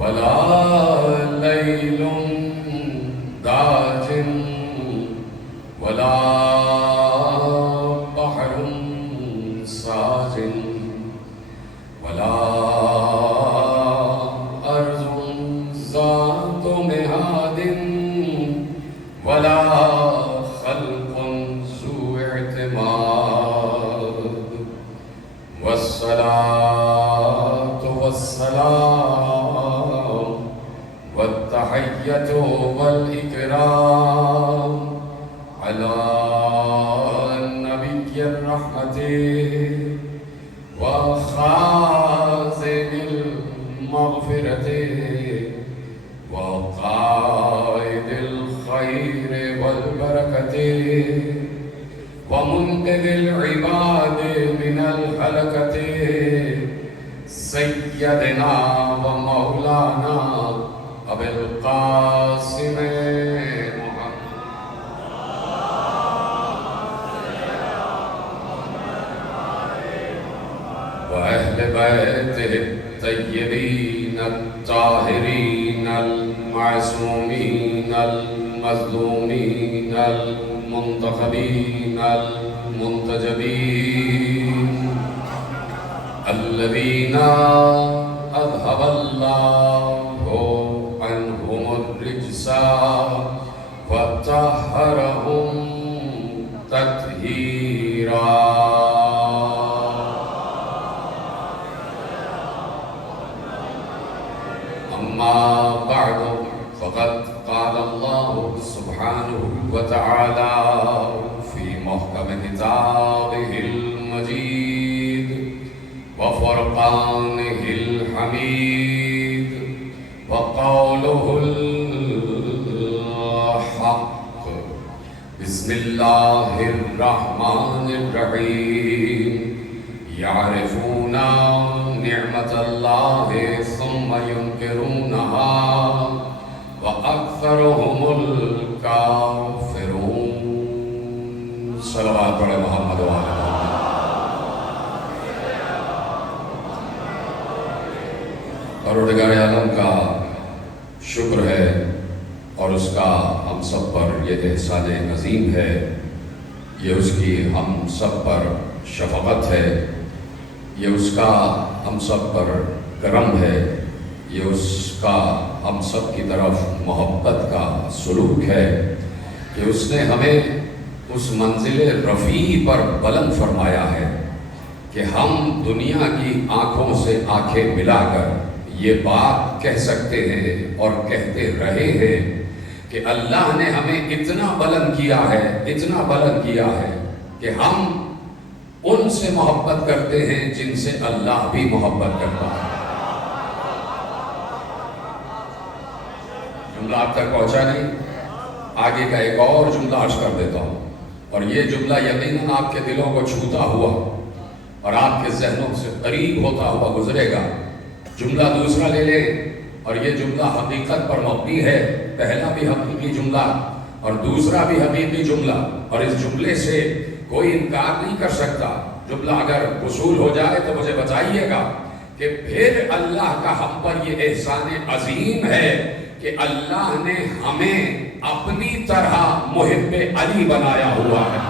ولا ليل داج ولا بحر ساج ولا أرض ذات مهاد ولا خلق ذو اعتماد والصلاة والسلام والتحية والإكرام على نبي الرحمة وخازن المغفرة وقائد الخير والبركة ومنقذ العباد من الهلكة سيدنا ومولانا أبي القاسم وأهل بيته الطيبين الطاهرين المعصومين المظلومين المنتخبين المنتجبين الذين أذهب الله عنهم الرجس وطهرهم تطهيرا. أما بعد فقد قال الله سبحانه وتعالى في محكم كتابه المجيد وفرقانه الحميد وقوله الحق بسم الله الرحمن الرحيم يعرفون نعمة الله ثم ينكرونها وأكثرهم الكافرون. صلوات پڑھے محمد وآلہ محمد. پروردگار عالم کا شکر ہے اور اس کا ہم سب پر یہ احسان عظیم ہے، یہ اس کی ہم سب پر شفقت ہے، یہ اس کا ہم سب پر کرم ہے، یہ اس کا ہم سب کی طرف محبت کا سلوک ہے کہ اس نے ہمیں اس منزل رفیع پر بلند فرمایا ہے کہ ہم دنیا کی آنکھوں سے آنکھیں ملا کر یہ بات کہہ سکتے ہیں اور کہتے رہے ہیں کہ اللہ نے ہمیں اتنا بلند کیا ہے، اتنا بلند کیا ہے کہ ہم ان سے محبت کرتے ہیں جن سے اللہ بھی محبت کرتا ہے. جملہ آپ تک پہنچا نہیں؟ آگے کا ایک اور جملہ عرض کر دیتا ہوں، اور یہ جملہ یقیناً آپ کے دلوں کو چھوتا ہوا اور آپ کے ذہنوں سے قریب ہوتا ہوا گزرے گا. جملہ دوسرا لے لیں، اور یہ جملہ حقیقت پر مبنی ہے. پہلا بھی حقیقی جملہ اور دوسرا بھی حقیقی جملہ، اور اس جملے سے کوئی انکار نہیں کر سکتا. جملہ اگر وصول ہو جائے تو مجھے بتائیے گا کہ پھر اللہ کا ہم پر یہ احسان عظیم ہے کہ اللہ نے ہمیں اپنی طرح محب علی بنایا ہوا ہے.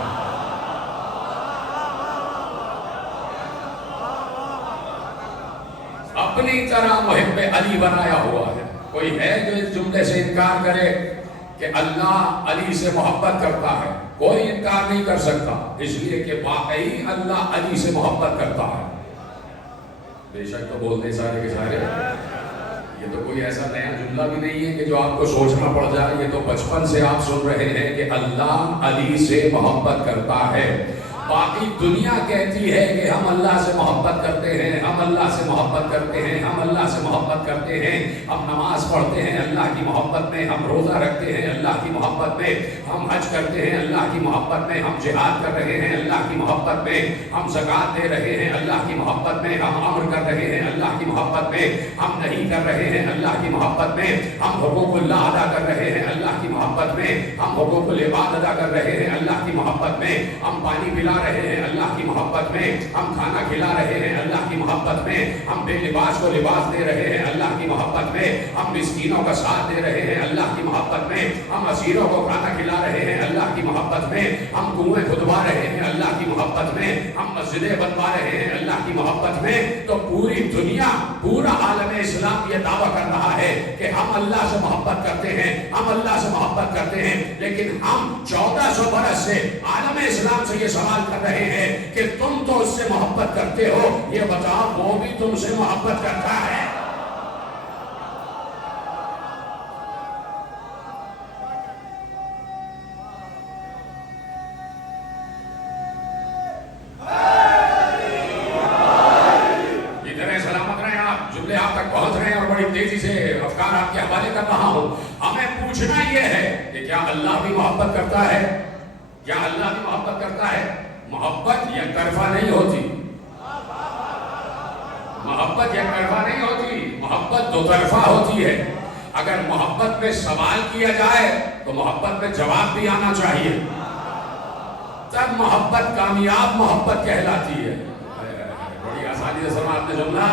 اپنی طرح محب علی بنایا ہوا ہے. کوئی ہے جو اس جملے سے انکار کرے کہ اللہ علی سے محبت کرتا ہے؟ کوئی انکار نہیں کر سکتا، اس لیے کہ واقعی اللہ علی سے محبت کرتا ہے. بے شک تو بولتے سارے کے سارے. یہ تو کوئی ایسا نیا جملہ بھی نہیں ہے کہ جو آپ کو سوچنا پڑ جائے. یہ تو بچپن سے آپ سن رہے ہیں کہ اللہ علی سے محبت کرتا ہے. باقی دنیا کہتی ہے کہ ہم اللہ سے محبت کرتے ہیں، ہم اللہ سے محبت کرتے ہیں، ہم اللہ سے محبت کرتے ہیں، ہم نماز پڑھتے ہیں اللہ کی محبت میں، ہم روزہ رکھتے ہیں اللہ کی محبت میں، ہم حج کرتے ہیں اللہ کی محبت میں، ہم جہاد کر رہے ہیں اللہ کی محبت میں، ہم زکوٰۃ دے رہے ہیں اللہ کی محبت میں، ہم امر کر رہے ہیں اللہ کی محبت میں، ہم نہیں کر رہے ہیں اللہ کی محبت میں، ہم حقوق اللہ ادا کر رہے ہیں اللہ کی محبت میں، ہم حقوق العباد ادا کر رہے ہیں اللہ کی محبت میں، ہم پانی پلا رہے ہیں اللہ کی محبت میں، ہم کھانا کھلا رہے ہیں اللہ کی محبت میں، ہم بے لباس کو لباس دے رہے ہیں اللہ کی محبت میں، ہم مسکینوں کا ساتھ دے رہے ہیں اللہ کی محبت میں، ہم اسیروں کو کھانا کھلا رہے ہیں اللہ کی محبت میں، ہم کنویں کھدوا رہے ہیں اللہ کی محبت میں، ہم مسجدیں بنوا رہے ہیں اللہ کی محبت میں، تو پوری دنیا، پورا عالم اسلام یہ دعویٰ کر رہا ہے کہ ہم اللہ سے محبت کرتے ہیں، ہم اللہ سے محبت کرتے ہیں، لیکن ہم 1400 برس سے عالم اسلام سے یہ سوال کر رہے ہیں کہ تم تو اس سے محبت کرتے ہو، یہ بتاؤ وہ بھی تم سے محبت کرتا ہے؟ تیزی سے افکار آپ کے حوالے کر رہا ہوں. ہمیں پوچھنا یہ ہے کہ کیا اللہ بھی محبت کرتا ہے؟ کیا اللہ بھی محبت کرتا ہے؟ محبت یک طرفہ نہیں ہوتی، محبت یک طرفہ نہیں ہوتی، محبت دو طرفہ ہوتی ہے. اگر محبت میں سوال کیا جائے تو محبت میں جواب بھی آنا چاہیے، تب محبت کامیاب محبت کہلاتی ہے. بڑی آسانی سے سنا آپ نے جملہ،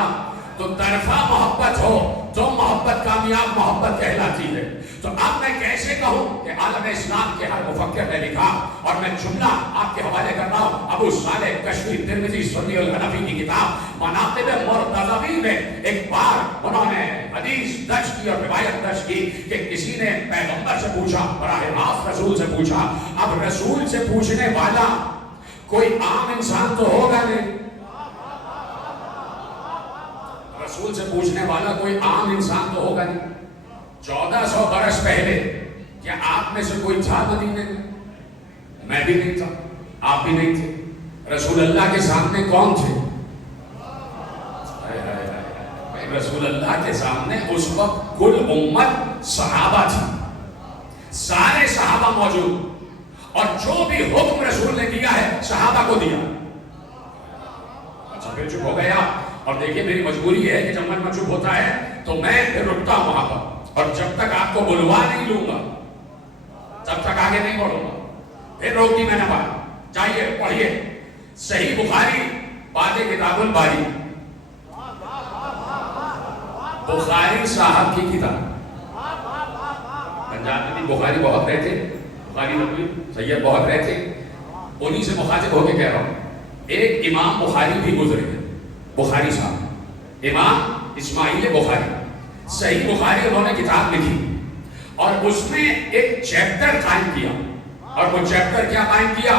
تو طرفہ محبت ہو تو محبت کامیاب محبت کہلاتی ہے. تو اب میں کیسے کہوں کہ عالم اسلام کے ہر مفکر نے لکھا، اور میں جملہ آپ کے حوالے کر رہا ہوں ابو صالح کشفی ترمذی سنی الحنفی کی کتاب مناقب مرتضوی میں. ایک بار انہوں نے حدیث درج کی اور روایت درج کی کہ کسی نے پیغمبر سے پوچھا، براہ راست رسول سے پوچھا. اب رسول سے پوچھنے والا کوئی عام انسان تو ہوگا نہیں، رسول سے پوچھنے والا کوئی عام انسان تو ہوگا نہیں. 1400 برس پہلے کیا آپ میں سے کوئی تھا مدینے میں؟ میں بھی نہیں تھا، آپ بھی نہیں تھے. رسول اللہ کے سامنے کون تھے؟ رسول اللہ کے سامنے اس وقت کل امت صحابہ تھی، سارے صحابہ موجود، اور جو بھی حکم رسول نے دیا ہے صحابہ کو دیا. اچھا پھر چپ ہو گیا. اور دیکھیں میری مجبوری ہے کہ جب من چپ ہوتا ہے تو میں پھر رکتا ہوں وہاں پر، اور جب تک آپ کو بلوا نہیں لوں گا تب تک آگے نہیں بڑھوں گا. پھر روک دی میں نے بات. جائیے پڑھیے صحیح بخاری باد کتاب الباری، بخاری صاحب کی کتاب. پنجاب میں بھی بخاری بہت رہتے، بخاری نبوی سید بہت رہتے، انہی سے مخاطب ہو کے کہہ رہا ہوں. ایک امام بخاری بھی گزرے ہیں، بخاری صاحب، امام اسماعیل بخاری. صحیح بخاری انہوں نے کتاب لکھی اور اس میں ایک چیپٹر قائم کیا، اور وہ چیپٹر کیا قائم کیا؟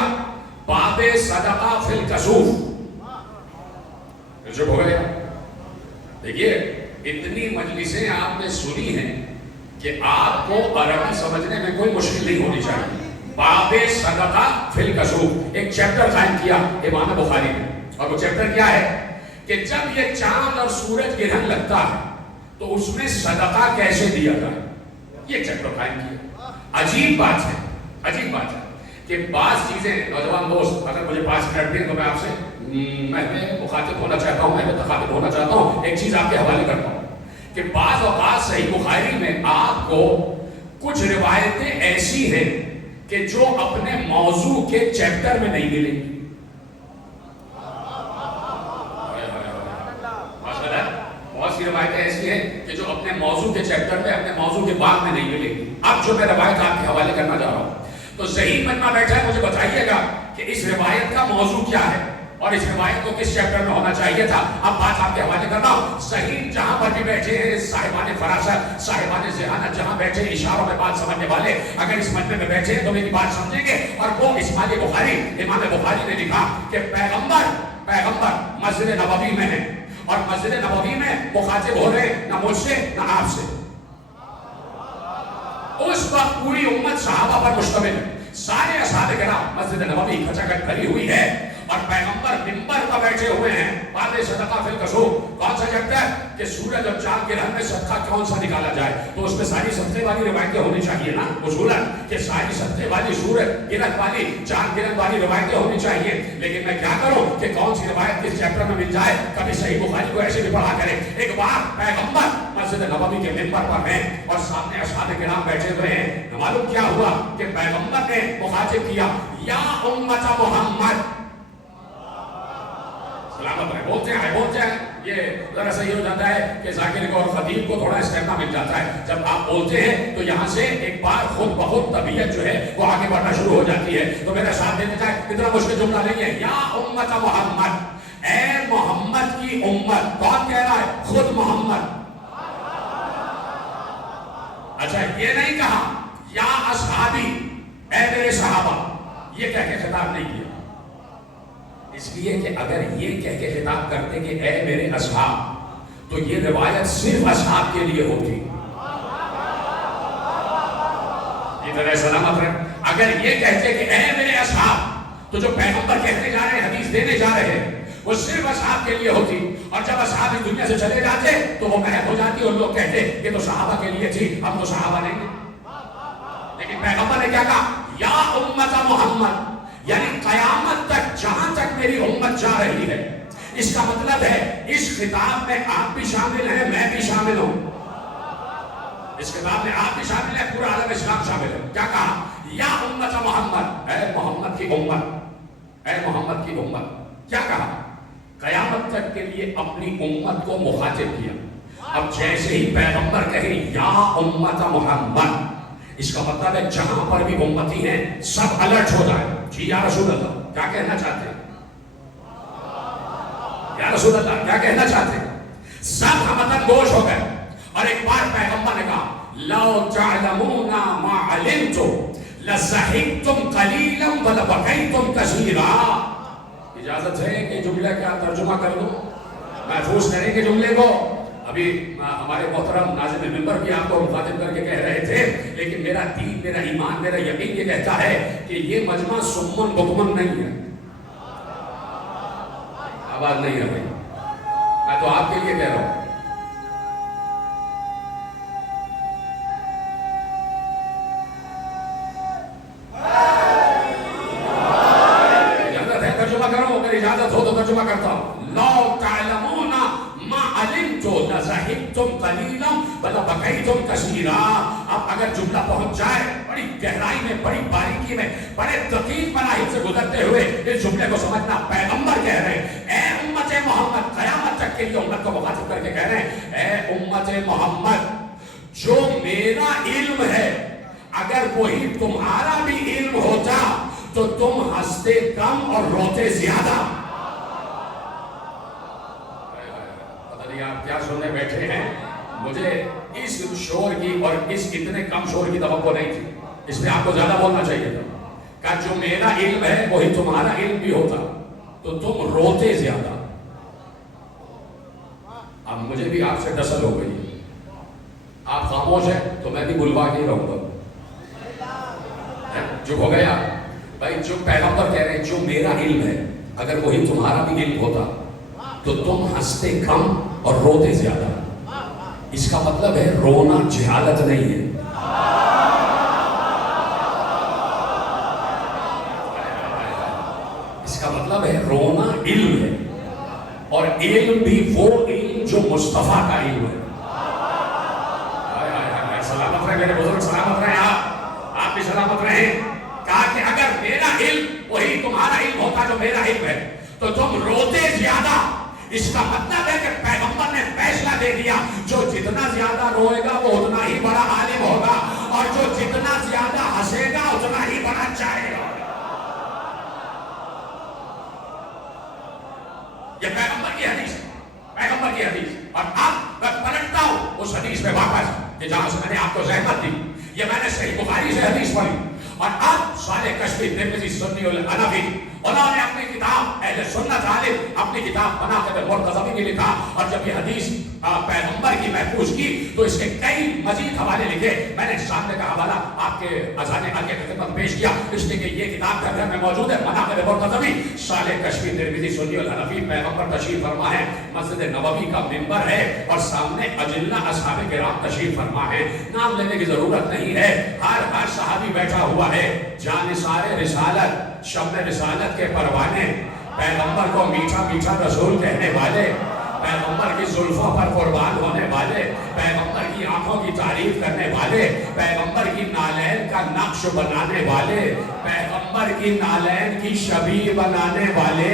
باب صدقہ فی الکسوف. جو ہو گیا. دیکھیے اتنی مجلسیں آپ نے سنی ہیں کہ آپ کو عربی سمجھنے میں کوئی مشکل نہیں ہونی چاہیے. باب صدقہ فی الکسوف ایک چیپٹر قائم کیا امام بخاری نے، اور وہ چیپٹر کیا ہے کہ جب یہ چاند اور سورج گرہن لگتا ہے تو اس میں صدقہ کیسے دیا جائے، یہ چیپٹر قائم کیا. عجیب بات ہے، عجیب بات ہے کہ بعض چیزیں نوجوان دوست اگر مجھے 5 منٹ دیں تو میں آپ سے میں مخاطب ہونا چاہتا ہوں، میں متخاطب ہونا چاہتا ہوں. ایک چیز آپ کے حوالے کرتا ہوں کہ بعض اوقات صحیح بخاری میں آپ کو کچھ روایتیں ایسی ہیں کہ جو اپنے موضوع کے چیپٹر میں نہیں ملیں گی. بہت سی روایتیں ایسی ہیں کہ جو اپنے موضوع کے چیپٹر میں، اپنے موضوع کے بعد میں نہیں ملیں گی. اب جو میں روایت آپ کے حوالے کرنا چاہ رہا ہوں تو صحیح مجمع بیٹھا ہے، مجھے بتائیے گا کہ اس روایت کا موضوع کیا ہے اور اس روایت کو کس چیپٹر میں ہونا چاہیے تھا. اب بات آپ کے حوالے کر رہا ہوں. صحیح جہاں پر بھی بیٹھے ہیں صاحبان فراست، صاحبان ذہانت، جہاں بیٹھے اشاروں میں بات سمجھنے والے اگر اس مجمع میں بیٹھے ہیں تو میری بات سمجھیں گے. اور وہ اسماعیل بخاری، امام بخاری نے لکھا کہ پیغمبر مسجد نبوی میں ہے، اور مسجد نبوی میں مخاطب ہو رہے نہ مجھ سے نہ آپ سے. اس وقت پوری امت صحابہ پر مشتمل ہے، سارے اصحاب کرام، مسجد نبوی کھچاکھچ بھری ہوئی ہے، اور پیغمبر منبر پر بیٹھے ہوئے ہیں. باب صدقہ فی الکسوف کون سا چیپٹر ہے کہ سورج اور چاند گرہن میں صدقہ کون سا نکالا جائے. تو اس میں ساری صدقے والی روایتیں ہونی چاہیے نا اصولاً، کہ ساری صدقے والی، سورج گرہن والی، چاند گرہن والی روایتیں ہونی چاہیے. لیکن میں کیا کروں کہ کون سی روایت کس چیپٹر میں مل جائے. کبھی صحیح بخاری کو ایسے بھی پڑھا کرے. ایک بار پیغمبر مسجد نبوی کے منبر پر ہیں اور سامنے اصحاب کرام بیٹھے ہوئے ہیں. معلوم کیا ہوا کہ پیغمبر نے مخاطب کیا، یا امت محمد، سلامت ہے، بولتے ہیں یہ ذرا سا یہ ہو جاتا ہے کہ ذاکر کو اور خطیب کو تھوڑا اسٹیمنا مل جاتا ہے، جب آپ بولتے ہیں تو یہاں سے ایک بار خود بخود طبیعت جو ہے وہ آگے بڑھنا شروع ہو جاتی ہے. تو میرا ساتھ دینا چاہے، اتنا مشکل جملہ نہیں ہے. یا امت محمد، اے محمد کی امت. کون کہہ رہا ہے؟ خود محمد. اچھا یہ نہیں کہا یا اصحابی، اے میرے صحابہ، یہ کہہ کے خطاب نہیں کیا. اس لیے کہ اگر یہ کہہ کے خطاب کرتے کہ اے میرے اصحاب، تو یہ روایت صرف اصحاب کے لیے ہوتی. ادھر سلامت رہے. اگر یہ کہتے کہ اے میرے اصحاب، تو جو پیغمبر کہنے جا رہے ہیں، حدیث دینے جا رہے ہیں، وہ صرف اصحاب کے لیے ہوتی. اور جب اصحاب اس دنیا سے چلے جاتے تو وہ محب ہو جاتی اور لوگ کہتے یہ تو صحابہ کے لیے تھی، ہم تو صحابہ نہیں ہیں. لیکن پیغمبر نے کیا کہا؟ یا امت محمد، یعنی قیامت تک جہاں تک میری امت جا رہی ہے. اس کا مطلب ہے اس خطاب میں آپ بھی شامل ہیں، میں بھی شامل ہوں. اس خطاب میں آپ بھی شامل ہیں، پورا عالم اسلام شامل ہے. کیا کہا؟ یا امت محمد، اے محمد کی امت، اے محمد کی امت. کیا کہا؟ قیامت تک کے لیے اپنی امت کو مخاطب کیا. اب جیسے ہی پیغمبر کہیں یا امت محمد، اس کا مطلب ہے جہاں پر بھی امتی ہیں سب الرٹ ہو جائے. جی یا رسول اللہ، کیا کہنا چاہتے ہیں؟ یا رسول اللہ، کیا کہنا چاہتے ہیں؟ سب ہمتن گوش ہو گئے. اور ایک بار پیغمبر نے کہا لو تعلمون ما علمتم لضحكتم قليلا ولبكيتم كثيرا. اجازت ہے کہ جملہ کیا ترجمہ کر دوں؟ محفوظ کریں کہ جملے کو. ابھی ہمارے محترم ناظم منبر بھی آپ کو مخاطب کر کے کہہ رہے تھے، لیکن میرا دین، میرا ایمان، میرا یقین یہ کہتا ہے کہ یہ مجمع سمن بکمن نہیں ہے. آواز نہیں ہے بھائی، میں تو آپ کے لیے کہہ رہا ہوں. اجازت ہے ترجمہ کروں؟ اگر اجازت ہو تو ترجمہ کرتا ہوں. لو تعلمون ما علمتم لضحكتم قليلا ولبكيتم كثيرا. اب اگر جملہ پہنچ جائے بڑی گہرائی میں، بڑی باریکی میں، بڑے دقیق مراحل سے گزرتے ہوئے اس جملے کو سمجھنا. پیغمبر کہہ رہے ہیں اے امت محمد، قیامت تک کے لیے امت کو مخاطب کر کے کہہ رہے ہیں اے امت محمد، جو میرا علم ہے اگر وہی تمہارا بھی علم ہوتا تو تم ہنستے کم اور روتے زیادہ. آپ کیا سننے بیٹھے ہیں؟ مجھے اس شور کی اور اس اتنے کم شور کی توقع نہیں تھی. اس میں آپ کو زیادہ بولنا چاہیے تھا کہ جو میرا علم ہے وہی تمہارا علم بھی ہوتا تو تم روتے زیادہ. اب مجھے بھی آپ سے ڈسل ہو گئی. آپ خاموش ہیں تو میں بھی بلوا کے رہوں گا. چپ ہو گیا بھائی. جو پیغمبر کہہ رہے ہیں جو میرا علم ہے اگر وہی تمہارا بھی علم ہوتا تو تم ہنستے کم اور روتے زیادہ. اس کا مطلب ہے رونا جہالت نہیں ہے. اس کا مطلب ہے رونا علم ہے، اور علم بھی وہ علم جو مصطفیٰ کا علم ہے. سلامت رہے میرے بزرگ، سلامت رہے. آپ بھی سلامت رہیں. کہا کہ اگر میرا علم وہی تمہارا علم ہوتا جو میرا علم ہے تو تم روتے زیادہ. اس کا مطلب ہے کہ پیغمبر نے فیصلہ دے دیا جو جتنا زیادہ روئے گا وہ اتنا ہی بڑا عالم ہوگا، اور جو جتنا زیادہ ہنسے گا اتنا ہی بڑا چاہے گا. یہ پیغمبر کی حدیث ہے، پیغمبر کی حدیث. اور اب میں پلٹتا ہوں اس حدیث میں واپس کہ جہاں سے میں نے آپ کو زحمت دی. یہ میں نے صحیح بخاری سے حدیث پڑھی. اور اب صالح کشفی ترمذی سنی الحنفی انہوں نے اپنی کتاب اہل سنت عالم اپنی کتاب مناقب المرتضوی میں لکھا. اور جب یہ حدیث پیغمبر کی محفوظ کی تو اس کے کئی مزید حوالے لکھے. میں نے سامنے کا حوالہ آپ کے اذان آگے خدمت پیش کیا اس لیے کہ یہ کتاب گھر میں موجود ہے. مناقب المرتضوی صالح کشفی ترمذی سنی الحنفی. پیغمبر تشریف فرما ہے، مسجد نبوی کا منبر ہے اور سامنے اجلہ اصحاب کرام تشریف فرما ہے. نام لینے کی ضرورت نہیں ہے، ہر صحابی بیٹھا ہوا ہے. جانثار رسالت، شمع رسالت کے پروانے، پیغمبر کو میٹھا میٹھا رسول کہنے والے، پیغمبر کی زلفوں پر قربان ہونے والے، پیغمبر کی آنکھوں کی تعریف کرنے والے، پیغمبر کی نالین کا نقش بنانے والے، پیغمبر کی نالین کی شبیہ بنانے والے.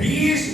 20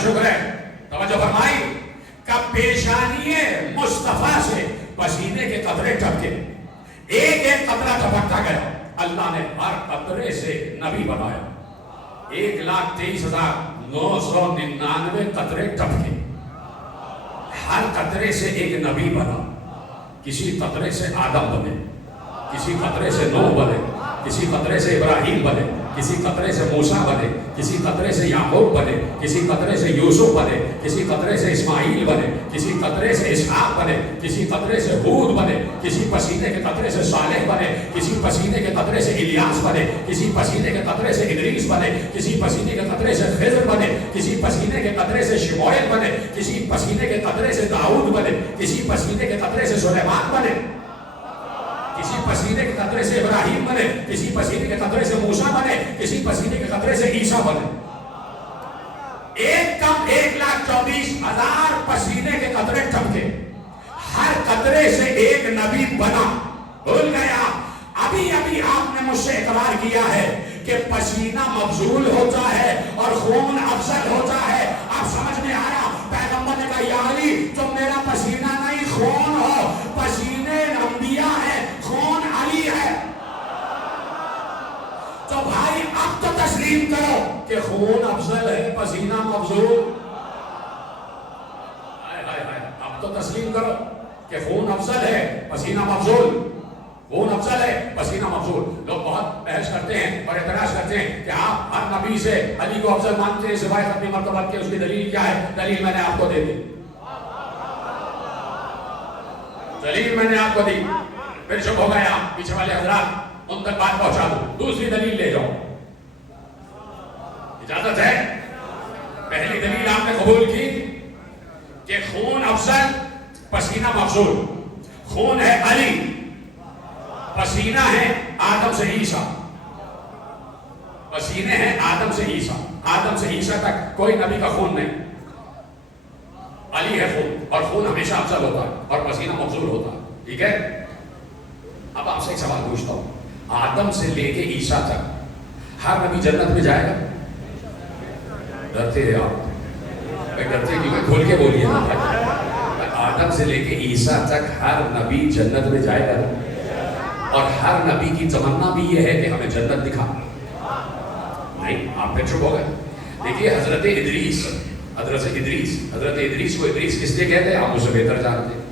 شکر ہے. توجہ فرمائی. کب پیشانی مصطفیٰ سے پسینے کے قطرے ٹپکے, ایک ایک قطرہ ٹپکتا گیا. اللہ نے ہر قطرے سے نبی بنایا. 1,23,999 قطرے ٹپکے, ہر قطرے سے ایک نبی بنا. کسی قطرے سے آدم بنے, کسی قطرے سے نوح بنے, کسی قطرے سے ابراہیم بنے, کسی قطرے سے موسیٰ بنے, کسی قطرے سے یعقوب بنے, کسی قطرے سے یوسف بنے, کسی قطرے سے اسماعیل بنے, کسی قطرے سے اسحاق بنے, کسی قطرے سے ہود بنے, کسی پسینے کے قطرے سے صالح بنے, کسی پسینے کے قطرے سے الیاس بنے, کسی پسینے کے قطرے سے ادریس بنے, کسی پسینے کے قطرے سے خضر بنے, کسی پسینے کے قطرے سے شموئیل بنے, کسی پسینے کے قطرے سے داؤد بنے, کسی پسینے کے قطرے سے سلیمان بنے, کسی پسینے کے قطرے سے ابراہیم بنے, کسی پسینے کے قطرے سے موسیٰ بنے, کسی پسینے کے قطرے سے عیسیٰ بنے. ایک کم 1,24,000 پسینے کے قطرے ٹپکے, ہر قطرے سے ایک نبی بنا. بھول گیا؟ ابھی آپ نے مجھ سے اقرار کیا ہے کہ پسینہ مبذول ہوتا ہے اور خون افضل ہوتا ہے. آپ سمجھ میں آیا؟ پیغمبر نے کہا یا علی تم میرا پسینہ نہیں خون ہو. پسینے انبیاء ہے, خون علی ہے. تو بھائی اب تو تسلیم کرو کہ خون افضل ہے, پسینہ مبذول. اب تو تسلیم کرو کہ خون افضل ہے, پسینہ مبذول. خون افضل ہے, پسینہ مبذول. لوگ بہت بحث کرتے ہیں اور اعتراض کرتے ہیں کہ آپ ہر نبی سے علی کو افضل مانتے ہیں سوائے اپنی مرتبہ کے. اس کی دلیل کیا ہے؟ دلیل میں نے آپ کو دے دی. دلیل میں نے آپ کو دی. پھر چپ ہو گئے آپ. پیچھے والے حضرات ان تک بات پہنچا دو. دوسری دلیل لے جاؤ. اجازت ہے؟ پہلی دلیل آپ نے قبول کی کہ خون افضل, پسینہ مبذول. خون ہے علی, پسینہ ہے آدم سے عیسیٰ. پسینے ہیں آدم سے عیسیٰ. آدم سے عیسیٰ تک کوئی نبی کا خون نہیں. علی ہے خون, اور خون ہمیشہ افضل ہوتا ہے اور پسینہ مبذول ہوتا ہے. ٹھیک ہے؟ اب آپ سے ایک سوال پوچھتا ہوں. آدم سے لے کے عیسیٰ تک ہر نبی جنت میں جائے گا؟ ڈرتے ہیں آپ؟ ڈرتے کیوں؟ کھول کے بولیے نا. آدم سے لے کے عیسیٰ تک ہر نبی جنت میں جائے گا, اور ہر نبی کی تمنا بھی یہ ہے کہ ہمیں جنت دکھا. نہیں, آپ پھر چپ ہو گئے. دیکھیے حضرت ادریس کو ادریس کس لیے کہتے ہیں آپ مجھ سے بہتر جانتے ہیں.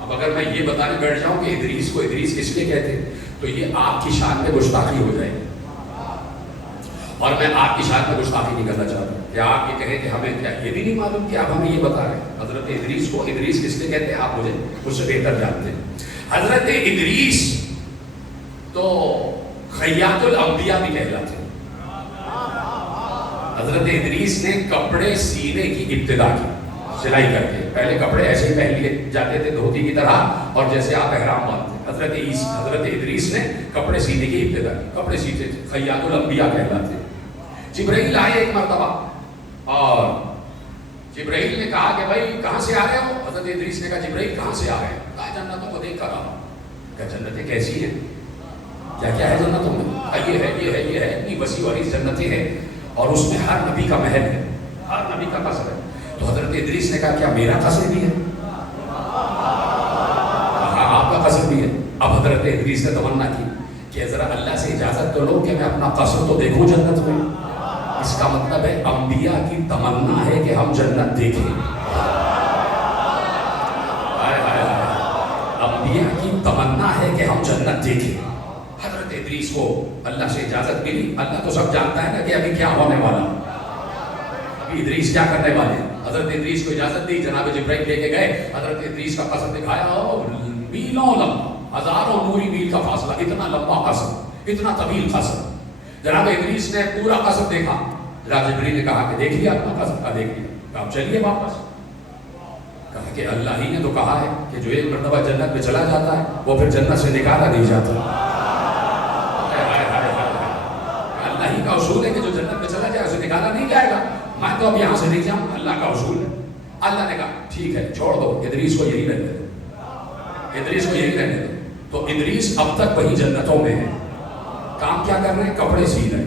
اب اگر میں یہ بتانے بیٹھ جاؤں کہ ادریس کو ادریس کس لیے کہتے ہیں تو یہ آپ کی شان میں گستاخی ہو جائے گی, اور میں آپ کی شان میں گستاخی نہیں کرنا چاہتا کہ آپ یہ کہیں کہ ہمیں کیا یہ بھی نہیں معلوم کہ آپ ہمیں یہ بتا رہے ہیں. حضرت ادریس کو ادریس کس لیے کہتے ہیں آپ مجھ سے بہتر جانتے ہیں. حضرت ادریس تو خیاط الانبیاء بھی کہلاتے ہیں. حضرت ادریس نے کپڑے سینے کی ابتدا کی, سلائی کر کے. پہلے کپڑے ایسے ہی پہن لیے جاتے تھے دھوتی کی طرح, اور جیسے آپ احرام باندھتے. حضرت ادریس نے کپڑے سینے کی ابتدا کی, کپڑے سیتے تھے, خیاط الانبیاء کہلاتے. جبرائیل آئے ایک مرتبہ, اور جبرائیل نے کہا کہ بھائی کہاں سے آ رہے ہو؟ حضرت ادریس نے کہا جبرائیل کہاں سے آ رہے ہیں؟ کہا جنتوں کو دیکھ کر آ رہا ہوں. کہا جنتیں کیسی ہیں؟ کیا کیا ہے جنتوں میں؟ یہ ہے اتنی وسیع و عریض جنتیں ہیں, اور اس میں ہر نبی کا محل ہے, ہر نبی کا قصر ہے. تو حضرت ادریس نے کہا کیا میرا قصر بھی ہے؟ ہاں آپ کا قصر بھی ہے. اب حضرت ادریس نے تمنا کی کہ ذرا اللہ سے اجازت تو لو کہ میں اپنا قصر تو دیکھوں جنت میں. اس کا مطلب ہے انبیاء کی تمنا ہے کہ ہم جنت دیکھیں. انبیاء کی تمنا ہے کہ ہم جنت دیکھیں. حضرت ادریس کو اللہ سے اجازت ملی. اللہ تو سب جانتا ہے نا کہ ابھی کیا ہونے والا, ابھی ادریس کیا کرنے والے ہیں. حضرت ادریس کو اجازت دی, جناب جبرائیل لے کے گئے. حضرت ادریس کا قصر دکھایا, میلوں لمبا, ہزاروں نوری میل کا فاصلہ, اتنا لمبا قصر, اتنا طویل قصر. جناب ادریس نے پورا قصر دیکھا. جناب جبرائیل نے کہا کہ دیکھ لیا اپنا قصر؟ کا دیکھ لیا. کہا چلیے واپس. کہا کہ اللہ ہی نے تو کہا ہے کہ جو ایک مرتبہ جنت میں چلا جاتا ہے وہ پھر جنت سے نکالا نہیں جاتا. اللہ ہی کا اصول ہے کہ جو جنت میں چلا جائے اسے نکالا نہیں جائے گا. میں تو اب یہاں سے نہیں جاؤں, اللہ کا اصول ہے. اللہ نے کہا ٹھیک ہے چھوڑ دو, ادریس کو یہی رہنے دو, ادریس کو یہی رہنے دو. تو ادریس اب تک وہی جنتوں میں ہے. کام کیا کر رہے ہیں؟ کپڑے سی رہے ہیں.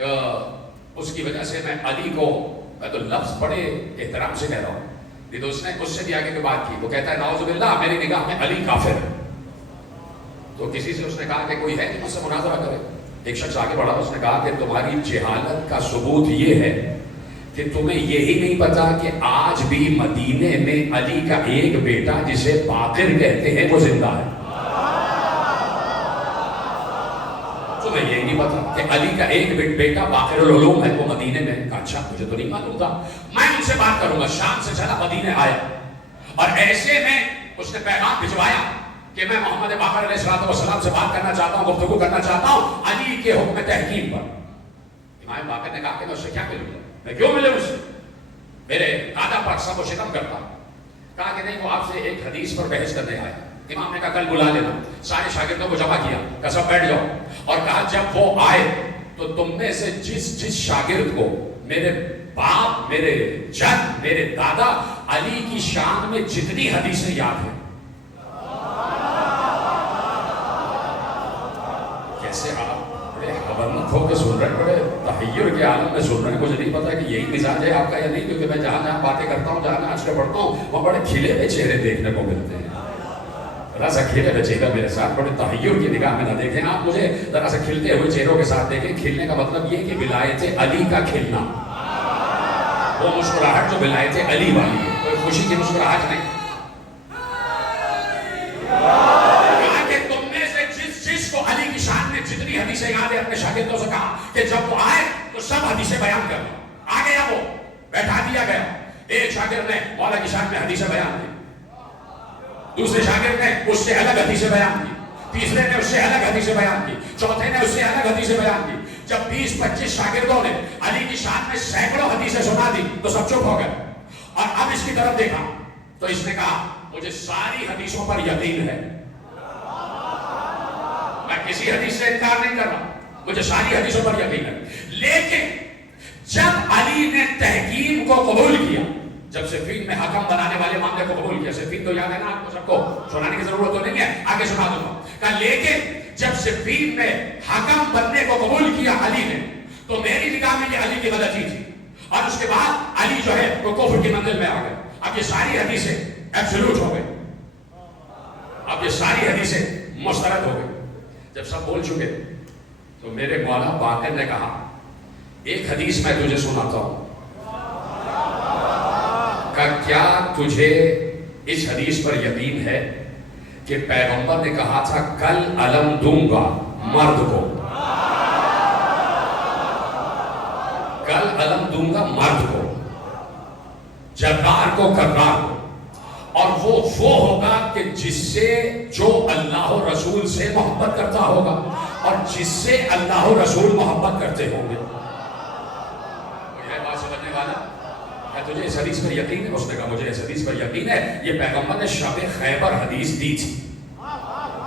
اس کی وجہ سے میں علی کو، میں تو لفظ بڑے احترام سے کہہ رہا ہوں، نہیں تو اس نے اس سے بھی آگے کی بات کی، وہ کہتا ہے نعوذ باللہ میری نگاہ میں علی کافر ہے۔ تو کسی سے اس نے کہا کہ کوئی ہے کہ مجھ سے مناظرہ کرے؟ ایک شخص آگے بڑھا، اس نے کہا کہ تمہاری جہالت کا ثبوت یہ ہے کہ تمہیں یہی نہیں پتا کہ آج بھی مدینے میں علی کا ایک بیٹا جسے باقر کہتے ہیں وہ زندہ ہے۔ تمہیں یہی نہیں پتا کہ علی کا ایک بیٹا باقر العلوم ہے، وہ مدینے میں۔ کہا اچھا، مجھے تو نہیں معلوم تھا، میں ان سے بات کروں گا۔ شام سے چلا مدینے آیا، اور ایسے میں اس نے پیغام بھجوایا کہ میں محمد باقر علیہ السلام سے بات کرنا چاہتا ہوں، گفتگو کرنا چاہتا ہوں علی کے حکم تحکیم پر۔ امام باقر نے کہا کہ میں اس سے کیا ملوں گا، میں کیوں ملوں اس سے، میرے دادا پر سب و شتم کرتا۔ کہا کہ نہیں، وہ آپ سے ایک حدیث پر بحث کرنے آیا۔ امام نے کہا کل بلا لینا، سارے شاگردوں کو جمع کیا، کہا سب بیٹھ جاؤ، اور کہا جب وہ آئے تو تم میں سے جس شاگرد کو میرے باپ، میرے جد، میرے دادا علی کی شان میں جتنی حدیثیں یاد ہیں، کیسے آپ بڑے خبرنک ہو کے سن رہے ہیں، بڑے تحیر کے عالم میں سن رہے ہیں، مجھے نہیں پتا کہ یہی مزاج ہے آپ کا یا نہیں، کیونکہ میں جہاں جہاں باتیں کرتا ہوں، جہاں جہاں عشرے پڑھتا ہوں، وہاں بڑے کھلے ہوئے چہرے دیکھنے کو ملتے ہیں۔ ذرا سا کھلے ہوئے چہرہ میرے ساتھ، بڑے تحیر کی نگاہ میں نہ دیکھیں آپ مجھے، ذرا سا کھلتے ہوئے چہروں کے ساتھ دیکھیں۔ کھلنے کا مطلب یہ کہ ولایت علی کا کھلنا، وہ مسکراہٹ جو ولایت علی والی ہے، کوئی خوشی کی مسکراہٹ نہیں۔ کہا کہ تم میں سے جس کو علی کی شان میں جتنی حدیثیں یاد ہے، اپنے شاگردوں سے کہا کہ جب وہ آئے تو سب حدیثیں بیان کر دو۔ آ گیا، وہ بیٹھا دیا گیا۔ ایک شاگرد نے مولا کی شان میں حدیثیں بیان کی، دوسرے شاگرد نے اس سے الگ حدیثیں بیان کی، تیسرے نے اس سے الگ حدیثیں بیان کی، چوتھے نے اس سے الگ حدیثیں بیان کی۔ جب 20-25 شاگردوں نے علی کی شان میں سینکڑوں حدیثیں سنا دی تو سب چپ ہو گئے، اور اب اس کی طرف دیکھا تو اس نے کہا مجھے ساری حدیثوں پر یقین ہے، میں کسی حدیث سے انکار نہیں کر رہا، مجھے ساری حدیثوں پر یقین ہے۔ لیکن جب علی نے تحکیم کو قبول کیا، جب صفین میں حکم بنانے والے معاملے کو قبول کیا، صفین تو یاد ہے نا آپ کو، سب کو سنانے کی ضرورت تو نہیں ہے، آگے سنا دوں گا۔ کہا لیکن جب صفین میں حکم بننے کو قبول کیا علی نے، تو میری نگاہ میں یہ علی کی غلطی تھی، اور اس کے بعد علی جو ہے وہ کفر کی منزل میں آ گئے۔ اب یہ ساری حدیثیں ایبسولوٹ ہو گئی، اب یہ ساری حدیثیں مسترد ہو گئی۔ جب سب بول چکے تو میرے مولا باقر نے کہا ایک حدیث میں تجھے سناتا ہوں، کہ کیا تجھے اس حدیث پر یقین ہے کہ پیغمبر نے کہا تھا کل علم دوں گا مرد کو، کل علم دوں گا مرد کو، جبار کو، کرار کو، اور وہ ہوگا کہ جس سے جو اللہ و رسول سے محبت کرتا ہوگا اور جس سے اللہ و رسول محبت کرتے ہوں گے۔ یہ بات سمجھنے والا ہے، تجھے اس حدیث پر یقین ہے؟ اس نے کہا مجھے اس حدیث پر یقین ہے، یہ پیغمبر نے شب خیبر حدیث دی تھی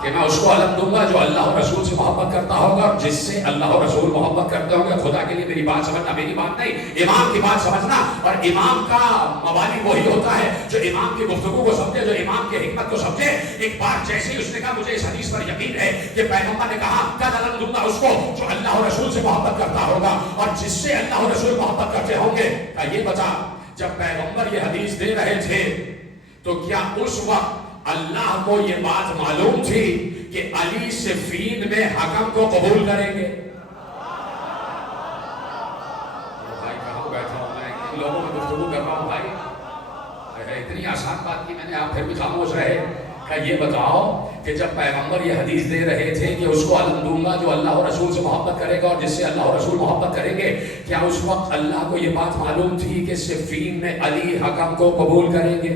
کہ میں اس کو علم دوں گا جو اللہ و رسول سے محبت کرتا ہوگا اور جس سے اللہ و رسول محبت کرتے ہوں گے۔ خدا کے لیے میری بات سمجھنا، میری بات نہیں، امام کی بات سمجھنا، اور امام کا موالی وہی ہوتا ہے جو امام کی گفتگو کو سمجھے، جو امام کی حکمت کو سمجھے۔ ایک بار جیسے ہی اس نے کہا مجھے اس حدیث پر یقین ہے کہ پیغمبر نے کہا کل علم دوں گا اس کو جو اللہ و رسول سے محبت کرتا ہوگا اور جس سے اللہ و رسول محبت کرتے ہوں گے۔ یہ بتا جب پیغمبر یہ حدیث دے رہے تھے تو کیا اس وقت اللہ کو یہ بات معلوم تھی کہ علی صفین میں حکم کو قبول کریں گے؟ بھائی کہاں بیٹھا ہوں میں، ان لوگوں میں گفتگو کر رہا ہوں بھائی، اتنی آسان بات کی میں نے، آپ پھر بھی خاموش رہے۔ کہ یہ بتاؤ کہ جب پیغمبر یہ حدیث دے رہے تھے کہ اس کو علم دوں گا جو اللہ و رسول سے محبت کرے گا اور جس سے اللہ و رسول محبت کریں گے، کیا اس وقت اللہ کو یہ بات معلوم تھی کہ صفین میں علی حکم کو قبول کریں گے؟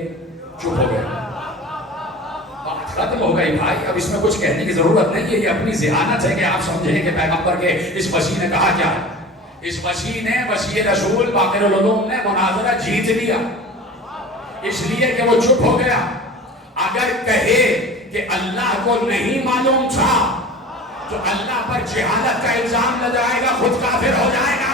چپ ہو گئے، بات ختم ہو گئی بھائی، اب اس میں کچھ کہنے کی ضرورت نہیں ہے۔ یہ اپنی ذہانت ہے کہ آپ سمجھیں کہ پیغمبر کے اس وسیع نے کہا کیا ہے۔ اس وسیع نے، وسیع رسول باقر العلوم نے مناظرہ جیت لیا، اس لیے کہ وہ چپ ہو گیا۔ اگر کہے کہ اللہ کو نہیں معلوم تھا تو اللہ پر جہالت کا الزام لگائے گا، خود کافر ہو جائے گا،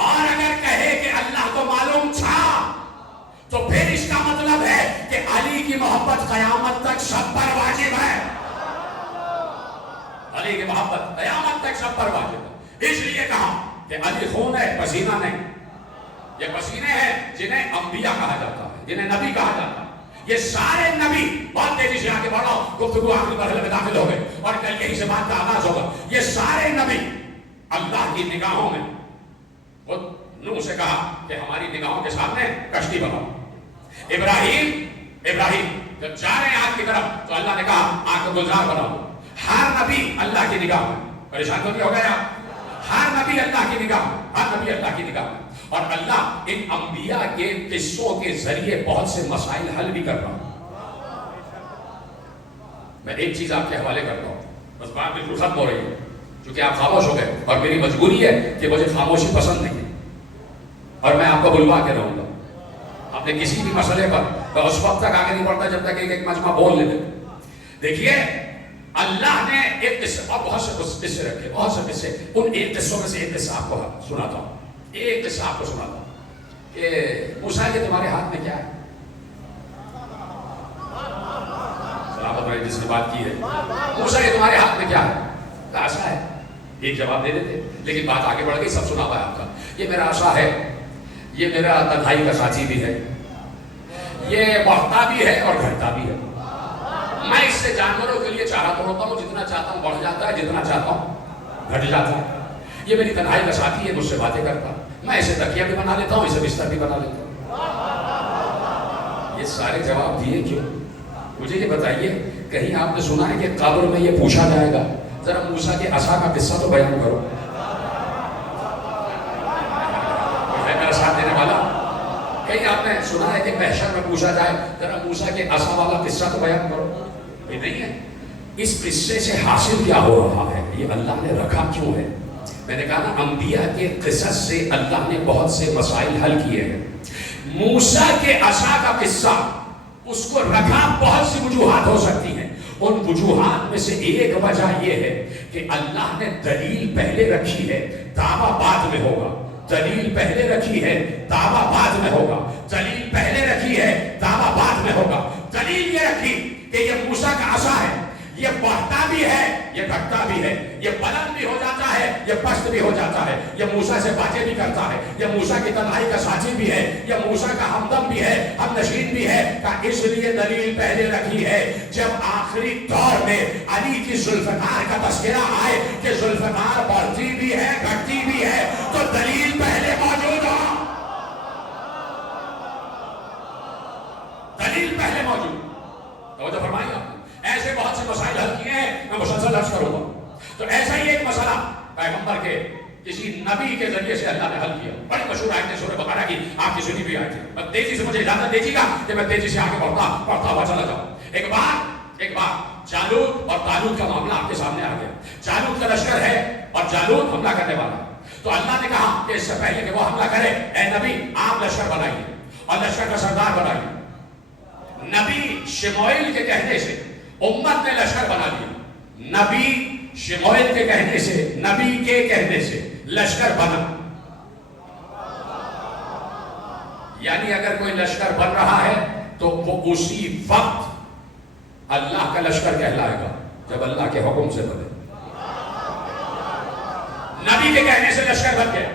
اور اگر کہے کہ اللہ کو معلوم تھا تو پھر اس کا مطلب ہے کہ علی کی محبت قیامت تک سب پر واجب ہے، علی کی محبت قیامت اس لیے کہا کہ علی خون ہے، پسینہ نہیں. یہ پسینے ہیں جنہیں انبیاء کہا جاتا ہے، جنہیں نبی کہا جاتا ہے. یہ سارے نبی بہت تیزی سے آگے بڑھو، گفتگو آخری مرحلے میں داخل ہو گئے اور کل یہی سے بات کا آغاز ہوگا. یہ سارے نبی اللہ کی نگاہوں میں، وہ نوح سے کہا کہ ہماری نگاہوں کے سامنے کشتی بناؤ. ابراہیم جب جا رہے ہیں آگ کی طرف تو اللہ نے کہا آگ کو گلزار بنا دو. ہر نبی اللہ کی نگاہ میں. پریشان تو نہیں ہو گیا؟ ہر نبی اللہ کی نگاہ میں، ہر نبی اللہ کی نگاہ میں. اور اللہ ان انبیاء کے قصوں کے ذریعے بہت سے مسائل حل بھی کر رہا ہوں. میں ایک چیز آپ کے حوالے کرتا ہوں، بس بات بالکل ختم ہو رہی ہے کیونکہ آپ خاموش ہو گئے اور میری مجبوری ہے کہ مجھے خاموشی پسند نہیں ہے اور میں آپ کو بلوا کے رہوں گا. آپ نے کسی بھی مسئلے پر میں اس وقت تک آگے نہیں بڑھتا جب تک ایک مجمع بول لیتے. دیکھیے اللہ نے ایک قصے اور بہت سے قصے رکھے، بہت سے قصے. ان ایک قصوں میں سے ایک قصہ آپ کو سناتا ہوں. ایک قصہ آپ کو سناتا ہوں کہ موسیٰ کہ تمہارے ہاتھ میں کیا ہے؟ سلامت رہے جس نے بات کی ہے. موسیٰ کہ تمہارے ہاتھ میں کیا ہے؟ کہا عصا ہے. ایک جواب دے دیتے لیکن بات آگے بڑھ گئی. سب سنا ہوا ہے آپ کا. یہ میرا عصا ہے، یہ میرا تنہائی کا ساتھی بھی ہے، یہ بڑھتا بھی ہے اور گھٹتا بھی ہے. میں اس سے جانوروں کے لیے چارہ توڑتا ہوں، جتنا چاہتا ہوں بڑھ جاتا ہے، جتنا چاہتا ہوں گھٹ جاتا ہے. یہ میری تنہائی کا ساتھی ہے، مجھ سے باتیں کرتا. میں اسے تکیہ بھی بنا لیتا ہوں، اسے بستر بھی بنا لیتا ہوں. یہ سارے جواب دیے کیوں؟ مجھے یہ بتائیے کہیں آپ نے سنا ہے کہ قبر میں یہ پوچھا جائے گا ذرا موسیٰ کے عصا کا قصہ تو بیان کرو؟ ہے میرا ساتھ دینے والا؟ کہیں آپ نے سنا ہے کہ محشر میں پوچھا جائے ذرا موسیٰ کے عصا والا قصہ تو بیان کرو؟ یہ نہیں ہے. اس قصے سے حاصل کیا ہو رہا ہے؟ یہ اللہ نے رکھا کیوں ہے؟ میں نے کہا نا انبیاء کے قصص سے اللہ نے بہت سے مسائل حل کیے ہیں. موسیٰ کے عصا کا قصہ اس کو رکھا بہت سی وجوہات ہو سکتی ہیں. ان وجوہات میں سے ایک وجہ یہ ہے کہ اللہ نے دلیل پہلے رکھی ہے، دعویٰ بعد میں ہوگا. دلیل پہلے رکھی ہے، دعویٰ بعد میں ہوگا. دلیل پہلے رکھی ہے، دعویٰ بعد میں ہوگا. دلیل یہ رکھی کہ یہ موسیٰ کا عصا ہے، یہ بڑھتا بھی ہے، یہ گھٹتا بھی ہے، یہ بلند بھی ہو جاتا ہے، یہ پست بھی ہو جاتا ہے، یہ موسیٰ سے باتیں بھی کرتا ہے، یہ موسیٰ کی تنہائی کا ساتھی بھی ہے، یہ موسیٰ کا ہمدم بھی ہے، ہم نشین بھی ہے. کہ اس لیے دلیل پہلے رکھی ہے. جب آخری دور میں علی کی ذوالفقار کا تذکرہ آئے کہ ذوالفقار بڑھتی بھی ہے گھٹتی بھی ہے تو دلیل پہلے موجود ہو. دلیل پہلے موجود. توجہ فرمائیے. ایسے بہت سے مسائل حل کیے ہیں، میں مسلسل عرض کروں گا. تو ایسا ہی ایک مسئلہ پیغمبر کے کسی نبی کے ذریعے سے اللہ نے حل کیا. بڑی مشہور آیت ہے سورہ بقرہ کی، آپ کی سنی بھی آیت ہے. بس تیزی سے مجھے اجازت دیجیے گا کہ میں تیزی سے آگے پڑھتا ہوا چلا جاؤں. ایک بار جالوت اور طالوت کا معاملہ آپ کے سامنے آ گیا. جالوت کا لشکر ہے اور جالوت حملہ کرنے والا ہے. تو اللہ نے کہا کہ اس سے پہلے کہ وہ حملہ کرے، اے نبی آپ لشکر بنائیے اور لشکر کا سردار بنائیے. نبی شموئیل کے کہنے سے امت نے لشکر بنا لیا. نبی شموئیل کے کہنے سے، نبی کے کہنے سے لشکر بنا. یعنی اگر کوئی لشکر بن رہا ہے تو وہ اسی وقت اللہ کا لشکر کہلائے گا جب اللہ کے حکم سے بنے. نبی کے کہنے سے لشکر بن گیا.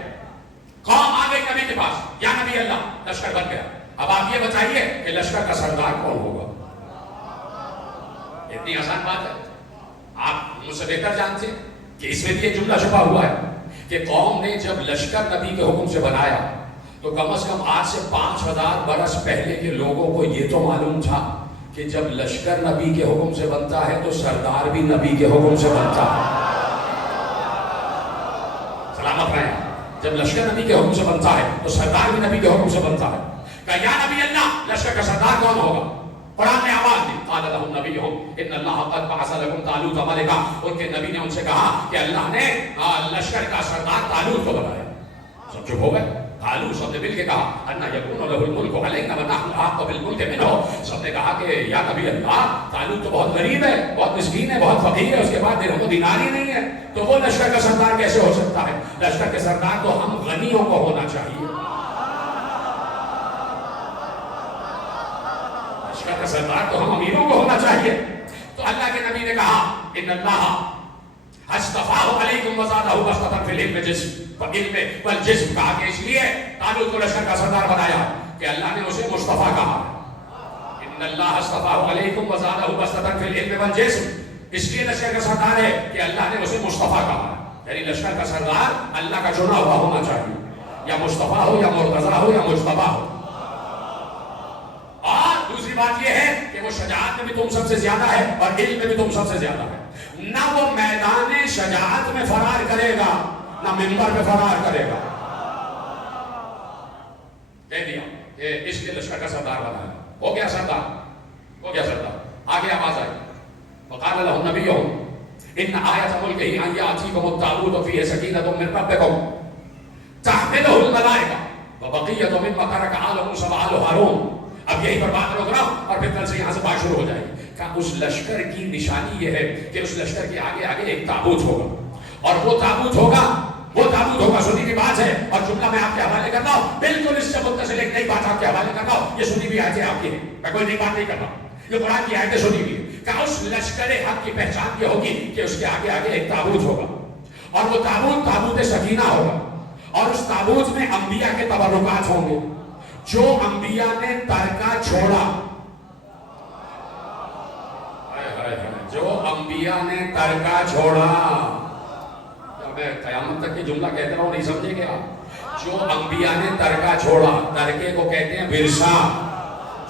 قوم آ گئی نبی کے پاس، یا نبی اللہ لشکر بن گیا. اب آپ یہ بتائیے کہ لشکر کا سردار کون ہوگا؟ اتنی آسان بات ہے. آپ مجھ سے بہتر جانتے ہیں کہ اس میں بھی یہ جملہ چھپا ہوا ہے کہ قوم نے جب لشکر نبی کے حکم سے بنایا تو کم از کم آج سے 5000 برس پہلے کے لوگوں کو یہ تو معلوم تھا کہ جب لشکر نبی کے حکم سے بنتا ہے تو سردار بھی نبی کے حکم سے بنتا ہے. سلامت رہیں. جب لشکر نبی کے حکم سے بنتا ہے تو سردار بھی نبی کے حکم سے بنتا ہے. کہ یا نبی اللہ لشکر کا سردار کون ہوگا؟ قرآن نے آواز دی، قال لهم نبیہم ان اللہ قد بعث لکم طالوت ملکا. ان کے نبی نے ان سے کہا کہ اللہ نے لشکر کا سردار طالوت کو بنایا. سب چپ ہو گئے. قالوا سب نے مل کے کہا ان یکون له الملک علینا ونحن احق بالملک منہ. سب نے کہا کہ یا نبی اللہ طالوت تو بہت غریب ہے، بہت مسکین ہے، بہت فقیر ہے، اس کے بعد درہم و دینار ہی نہیں ہے، تو وہ لشکر کا سردار کیسے ہو سکتا ہے؟ لشکر کے سردار تو ہم غنیوں کو ہونا چاہیے. لشکر کا سردار تو ہم امیروں کو ہونا چاہیے. تو اللہ کے نبی نے کہا ان اللہ اصطفاہ علیکم وزادہ بسطۃ فی العلم علم والجسم کہا کہ اس لیے طالوت کو لشکر کا سردار بنایا کہ اللہ نے اسے مصطفیٰ کہا ان اللہ اصطفاہ علیکم وزادہ بسطۃ فی العلم والجسم، اس لیے لشکر کا سردار ہے کہ اللہ نے اسے مصطفیٰ کہا، یعنی لشکر کا سردار اللہ کا چنا ہوا ہونا چاہیے، یا مصطفیٰ ہو یا مرتضیٰ ہو یا مجتبیٰ ہو۔ اور دوسری بات یہ ہے کہ وہ شجاعت میں بھی تم سب سے زیادہ ہے اور علم میں بھی تم سب سے زیادہ ہے، نہ وہ میدان شجاعت میں فرار کرے گا نہ منبر میں فرار کرے گا۔ کہہ دیا کہ اس لیے لشکر کا سردار بنایا، ہو گیا سردار، ہو گیا سردار۔ آگے آواز آئی وقال لهم نبيهم ان آیۃ ملکہ ان یاتیکم التابوت فیہ سکینۃ من ربکم تحملہ الملائکہ وبقیۃ مما ترک آل موسیٰ وآل ہارون۔ اب یہی پر بات روک رہا ہوں اور پھر کل سے یہاں سے بات شروع ہو جائے گی۔ کہ اس لشکر کی نشانی یہ ہے کہ اس لشکر کے آگے آگے ایک تابوت ہوگا، اور وہ تابوت ہوگا سنی کی بات ہے، اور جملہ میں آپ کے حوالے کرتا ہوں، بالکل اس سے متصل ایک نئی بات آپ کے حوالے کرتا ہوں، یہ سنی بھی آیتیں آپ کی ہیں، میں کوئی نئی بات نہیں کرتا، یہ قرآن کی آیتیں سنی بھی ہے کہ اس لشکر حق کی پہچان یہ ہوگی کہ اس کے آگے آگے ایک تابوت ہوگا، اور وہ تابوت سکینہ ہوگا، اور اس تابوت میں انبیاء کے تبرکات ہوں گے، جو انبیاء نے ترکہ چھوڑا، جو انبیاء نے ترکہ چھوڑا، میں قیامت تک کی جملہ کہتا رہا ہوں، نہیں سمجھے گے آپ؟ جو انبیاء نے ترکہ چھوڑا، ترکے کو کہتے ہیں ورثہ،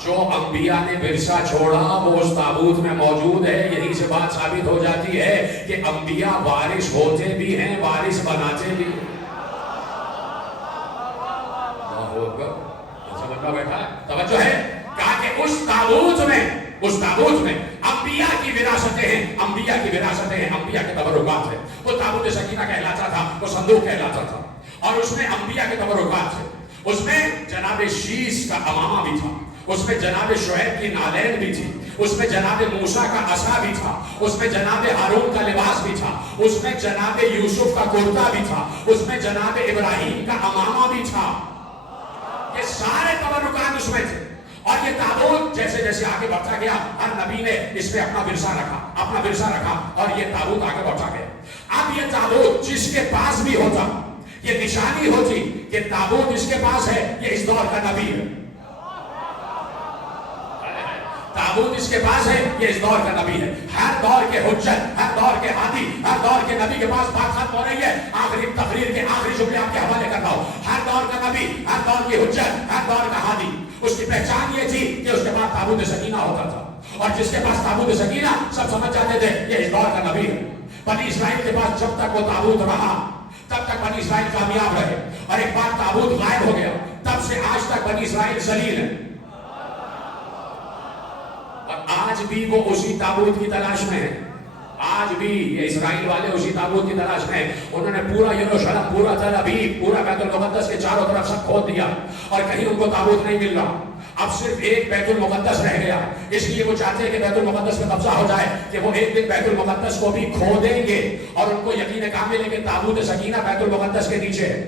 جو انبیاء نے ورثہ چھوڑا وہ اس تابوت میں موجود ہے۔ یہی سے بات ثابت ہو جاتی ہے کہ انبیاء وارث ہوتے بھی ہیں، وارث بناتے بھی ہیں۔ سمجھنا بیٹھا ہے، توجہ ہے، کہا کہ اس تابوت میں انبیاء کی وراثتیں ہیں، انبیاء کی وراثتیں ہیں، انبیاء کے تبرکات ہیں۔ وہ تابوت سکینہ کہلاتا تھا، وہ صندوق کہلاتا تھا، اور اس میں انبیاء کے تبرکات تھے۔ اس میں جناب شیش کا امامہ بھی تھا، اس میں جناب شعیب کی نالین بھی تھی، اس میں جناب موسیٰ کا عصا بھی تھا، اس میں جناب ہارون کا لباس بھی تھا، اس میں جناب یوسف کا کرتا بھی تھا، اس میں جناب ابراہیم کا امامہ بھی تھا۔ یہ سارے تبرکات اس میں تھے، اور یہ تابوت جیسے جیسے آگے بڑھتا گیا، ہر نبی نے اس میں اپنا ورثہ رکھا، اور یہ تابوت آگے بڑھتا گیا۔ اب یہ تابوت جس کے پاس بھی ہوتا، یہ نشانی ہوتی کہ تابوت اس کے پاس ہے، یہ اس دور کا نبی ہے۔ تابوت اس کے پاس ہے، یہ اس دور کا نبی ہے۔ ہر دور کے حجت، ہر دور کے ہادی، ہر دور کے نبی کے پاس بات ختم ہو رہی ہے۔ آخری تقریر کے آخری جملے آپ کے حوالے کرتا ہوں۔ ہر دور کا نبی، ہر دور کی حجت، ہر دور کا ہادی، اس کی پہچان یہ تھی کہ اس کے پاس تابوت سکینہ ہوتا تھا، اور جس کے پاس تابوت سکینہ سب سمجھ جاتے تھے یہ اس دور کا نبی ہے۔ بنی اسرائیل کے پاس جب تک وہ تابوت رہا تب تک بنی اسرائیل کامیاب رہے، اور ایک بار تابوت غائب ہو گیا تب سے آج تک بنی اسرائیل ذلیل ہے، اور آج بھی وہ اسی تابوت کی تلاش میں ہے۔ آج بھی یہ اسرائیل والے اسی تابوت کی تلاش میں ہیں۔ انہوں نے پورا یروشلم، پورا تل ابیب، پورا بیت المقدس کے چاروں طرف سب کھود دیا، اور کہیں ان کو تابوت نہیں مل رہا۔ اب صرف ایک بیت المقدس رہ گیا، اس لیے وہ چاہتے ہیں کہ بیت المقدس میں قبضہ ہو جائے، کہ وہ ایک دن بیت المقدس کو بھی کھو دیں گے، اور ان کو یقین کامل ہے کہ تابوت سکینہ بیت المقدس کے نیچے ہے،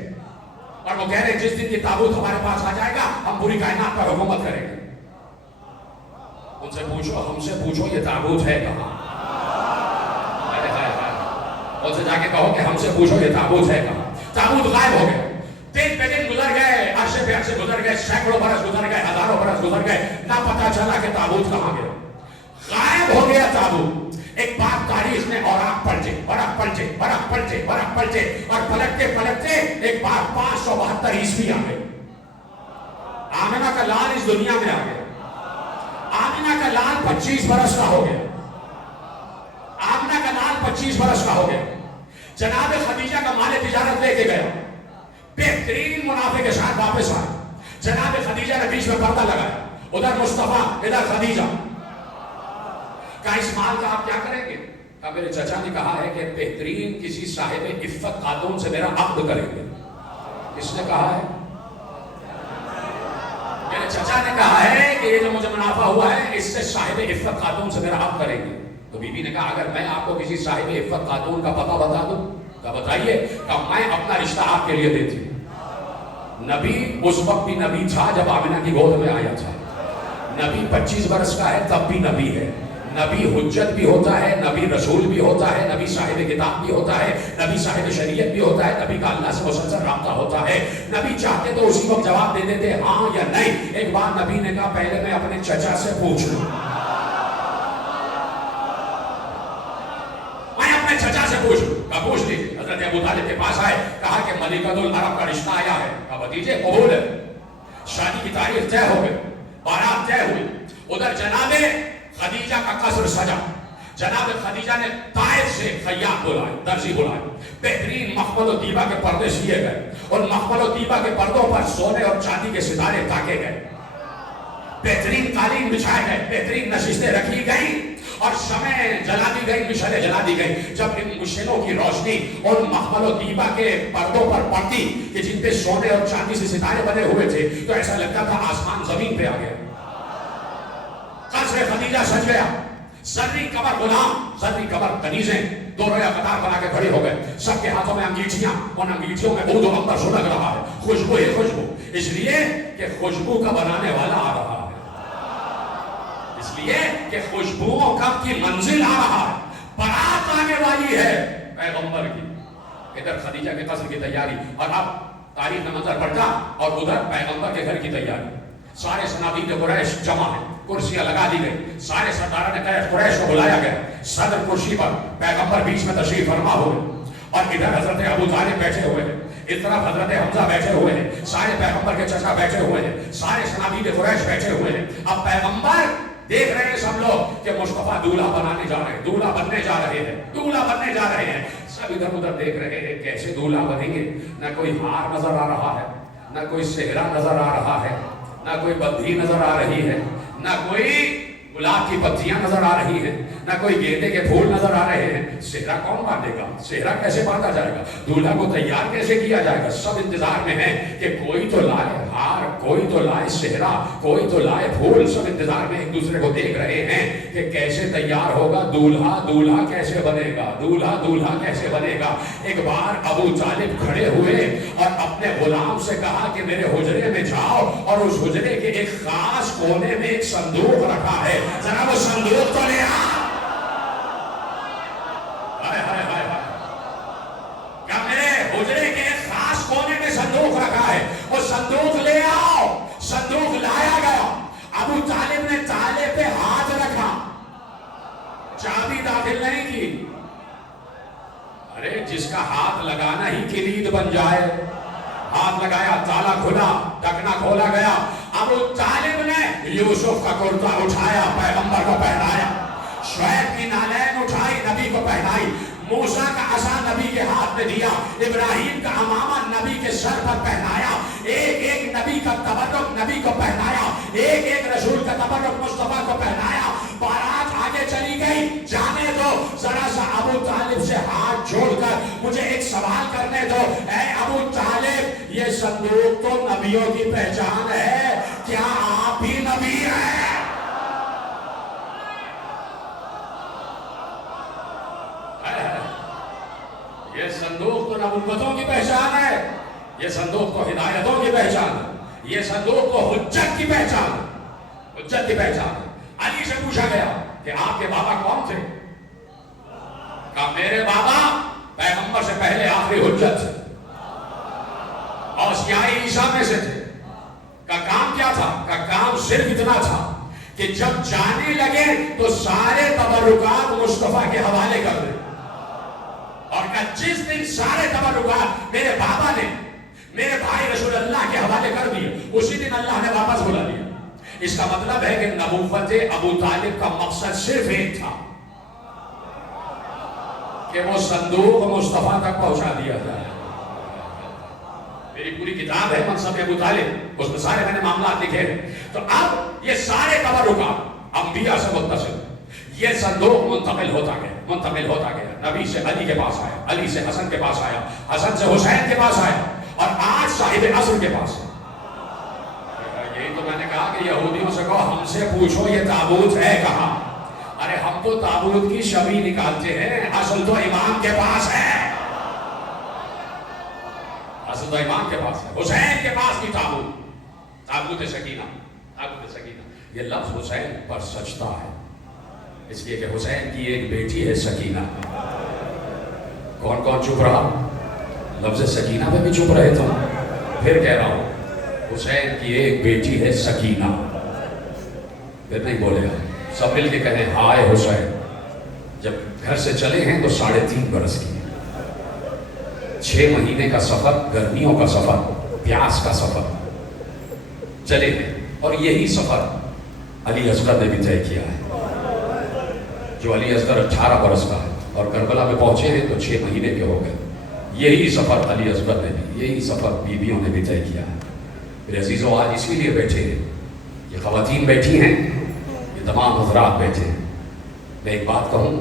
اور وہ کہہ رہے ہیں جس دن یہ تابوت ہمارے پاس آ جائے گا ہم پوری کائنات پر حکومت کریں گے۔ ان سے پوچھو، ہم سے پوچھو یہ تابوت ہے کہاں؟ ان سے جا کے کہو کہ ہم سے پوچھو یہ تابوت ہے کہاں؟ تابوت غائب ہو گیا، دن پہ دن گزر گئے، عرصے پہ عرصے گزر گئے، سینکڑوں برس گزر گئے، ہزاروں برس گزر گئے، نہ پتہ چلا کہ تابوت کہاں گیا، غائب ہو گیا تابوت۔ ایک بات تاریخ میں برف پلٹے، اور پلٹتے پلٹتے ایک بار 572 عیسوی آ گئے، آمنہ کا لال اس دنیا میں آ گیا، آمنہ کا لال 25 برس کا ہو گیا، آمنہ کا لال 25 برس کا ہو گیا۔ جناب خدیجہ کا مال تجارت لے کے گیا، بہترین منافع کے ساتھ واپس آئے، جناب خدیجہ نے بیچ میں پردہ لگایا، ادھر مصطفیٰ ادھر خدیجہ، کہا اس مال کا آپ کیا کریں گے؟ کہا میرے چچا نے کہا ہے کہ بہترین کسی صاحب عفت خاتون سے میرا عقد کریں گے۔ کس نے کہا ہے؟ میرے چچا نے کہا ہے کہ یہ جو مجھے منافع ہوا ہے اس سے صاحب عفت خاتون سے میرا عقد کریں گے۔ تو بی بی نے کہا اگر میں آپ کو کسی صاحب عفت خاتون کا پتہ بتا دوں؟ کہا بتائیے۔ کہا میں اپنا رشتہ آپ کے لیے دیتی ہوں۔ نبی اس وقت بھی نبی تھا جب آمنہ کی گود میں آیا تھا، نبی 25 برس کا ہے تب بھی نبی ہے، نبی حجت بھی ہوتا ہے، نبی رسول بھی ہوتا ہے، نبی صاحب کتاب بھی ہوتا ہے، نبی صاحب شریعت بھی ہوتا ہے، نبی کا اللہ سے مسلسل رابطہ ہوتا ہے. نبی چاہتے تو اسی وقت جواب دے دیتے ہاں یا نہیں. ایک بار نبی نے کہا پہلے میں اپنے چچا سے پوچھ لوں، میں اپنے چچا سے پوچھ لوں. کہا پوچھ لیجیے. حضرت ابو طالب کے پاس آئے، کہا کہ ملکۃ العرب کا رشتہ آیا ہے. کہا بھتیجے قبول ہے. شادی کی تاریخ طے ہو گئی، بارات طے ہوئی. ادھر جناب خدیجہ کا قصر سجا. جناب خدیجہ نے طائف سے خیاط بلائے، درزی بلائے. بہترین مخمل و دیبا کے پردے سیے گئے، اور مخمل و دیبا کے پردوں پر سونے اور چاندی کے ستارے تاکے گئے. بہترین قالین بچھائے گئے، بہترین نشستیں رکھی گئی، اور شمعیں جلا دی گئی، مشعلیں جلا دی گئی. جب ان مشعلوں کی روشنی اور مخمل و دیبا کے پردوں پر پڑتی کہ جن پہ سونے اور چاندی سے ستارے بنے ہوئے تھے، تو ایسا لگتا تھا آسمان زمین پہ آ گیا. قصر خدیجہ سج گیا. زرعی کمر غلام، زرعی کمر کنیزیں دو رویا قطار بنا کے کھڑے ہو گئے. سب کے ہاتھوں میں انگیٹھیاں، ان انگیٹھیوں میں عود و عنبر سلگ رہا ہے. خوشبو ہی خوشبو، اس لیے کہ خوشبو کا بنانے والا آ رہا ہے. اس لیے کہ خوشبوؤں کا کی منزل آ رہا ہے، بارات آنے والی ہے پیغمبر کی. ادھر خدیجہ کے قصر کی تیاری، اور اب تاریخ میں منظر پڑتا، اور ادھر پیغمبر کے گھر کی تیاری. سارے صنادید قریش جمع ہیں، کرسیاں لگا دی گئی. سارے سرداران قریش کو بلایا گیا. صدر کرسی پر، پیغمبر بیچ میں تشریف فرما ہوئے، اور ادھر حضرت ابو طالب بیٹھے ہوئے ہیں، اس طرف حضرت حمزہ بیٹھے ہوئے ہیں، سارے پیغمبر کے چچا بیٹھے ہوئے ہیں، سارے صنادید قریش بیٹھے ہوئے ہیں. اب پیغمبر دیکھ رہے ہیں سب لوگ کہ مصطفیٰ دولہا بنانے جا رہے ہیں، دولہا بننے جا رہے ہیں، دولہا بننے جا رہے ہیں. سب ادھر ادھر دیکھ رہے ہیں کیسے دولہا بنیں گے. نہ کوئی ہار نظر آ رہا ہے، نہ کوئی صحرا نظر آ رہا ہے، نہ کوئی بدھی نظر آ رہی ہے، نہ کوئی گلاب کی پتیاں نظر آ رہی ہیں، نہ کوئی گیندے کے پھول نظر آ رہے ہیں. صحرا کون باندھے گا؟ صحرا کیسے باندھا جائے گا؟ دولہا کو تیار کیسے کیا جائے گا؟ سب انتظار میں ہیں کہ کوئی تو لائے ہار، کوئی تو لائے صحرا، کوئی تو لائے پھول. سب انتظار میں ایک دوسرے کو دیکھ رہے ہیں کہ کیسے تیار ہوگا دولہا، دولہا کیسے بنے گا، دولہا دولہا کیسے بنے گا. ایک بار ابو طالب کھڑے ہوئے اور اپنے غلام سے کہا کہ میرے حجرے میں جاؤ، اور اس حجرے کے ایک خاص کونے میں ایک صندوق رکھا ہے، ذرا وہ صندوق تو لے آ. کیا میرے حجرے کے ایک خاص کونے میں صندوق رکھا ہے، وہ صندوق لے آؤ. صندوق لایا گیا. ابو طالب نے تالے پہ ہاتھ رکھا، چابی داخل نہیں کی. ارے جس کا ہاتھ لگانا ہی کلید بن جائے. ہاتھ لگایا، تالا کھلا، ڈھکنا کھولا گیا. ابو طالب نے یوسف کا کرتا اٹھایا، پیغمبر کو پہنایا. شعیب کی نالین اٹھائی، نبی کو پہنائی. موسیٰ کا عصا نبی کے ہاتھ میں دیا. ابراہیم کا امامہ نبی کے سر پر پہنایا. ایک ایک نبی کا تبرک نبی کو پہنایا، ایک ایک رسول کا تبرک مصطفیٰ کو پہنایا. بارات آگے چلی گئی. جانے دو، ذرا سا ابو طالب سے ہاتھ جوڑ کر مجھے ایک سوال کرنے دو. اے ابو طالب، یہ صندوق تو نبیوں کی پہچان ہے، کیا آپ بھی نبی ہیں؟ یہ صندوق تو نبوتوں کی پہچان ہے، یہ صندوق تو ہدایتوں کی پہچان ہے، یہ صندوق تو حجت کی پہچان ہے، حجت کی پہچان ہے. علی سے پوچھا گیا کہ آپ کے بابا کون تھے؟ کہا میرے بابا پیغمبر سے پہلے آخری حجت تھے، اوصیاء عیسیٰ میں سے تھے. کا کام کیا تھا؟ کا کام صرف اتنا تھا کہ جب جانے لگے تو سارے تبرکات مصطفیٰ کے حوالے کر دیں. اور کہ جس دن سارے تبرکات میرے بابا نے میرے بھائی رسول اللہ کے حوالے کر دیے، اسی دن اللہ نے واپس بلا لیا. اس کا مطلب ہے کہ نبوت ابو طالب کا مقصد صرف ایک تھا کہ وہ صندوق مصطفیٰ تک پہنچا دیا جائے. میری پوری کتاب ہے منصب ابو طالب، اس میں سارے میں نے معاملات لکھے ہیں. تو اب یہ سارے تبرکات انبیاء سے متصل، یہ صندوق منتقل ہوتا گیا، منتقل ہوتا گیا. نبی سے علی کے پاس آیا، علی سے حسن کے پاس آیا، حسن سے حسین کے پاس آیا، اور آج صاحب عصر کے پاس ہے. یہی تو میں نے کہا کہ یہودیوں سے کہو ہم سے پوچھو یہ تابوت ہے کہاں. ارے ہم تو تابوت کی شبیہ نکالتے ہیں، اصل تو امام کے پاس ہے، اصل تو امام کے پاس ہے. حسین کے پاس کی تابوت، تابوت سکینہ، تابوت سکینہ. یہ لفظ حسین پر سجدہ ہے، اس لیے کہ حسین کی ایک بیٹی ہے سکینہ. کون کون چپ رہا؟ لفظ سکینہ پہ بھی چپ رہے تم. پھر کہہ رہا ہوں حسین کی ایک بیٹی ہے سکینہ. پھر نہیں بولے گا. سب مل کے کہیں ہائے حسین. جب گھر سے چلے ہیں تو 3.5 برس کی 6 مہینے کا سفر، گرمیوں کا سفر، پیاس کا سفر چلے ہیں. اور یہی سفر علی اصغر نے بھی طے کیا ہے. جو علی اصغر 18 برس کا ہے اور کربلا میں پہنچے ہیں تو 6 مہینے کے ہو گئے. یہی سفر علی اصغر نے بھی، یہی سفر بیویوں نے بھی طے کیا ہے. میرے عزیزوں آج اسی لیے بیٹھے ہیں، یہ خواتین بیٹھی ہیں، یہ تمام حضرات بیٹھے ہیں. میں ایک بات کہوں،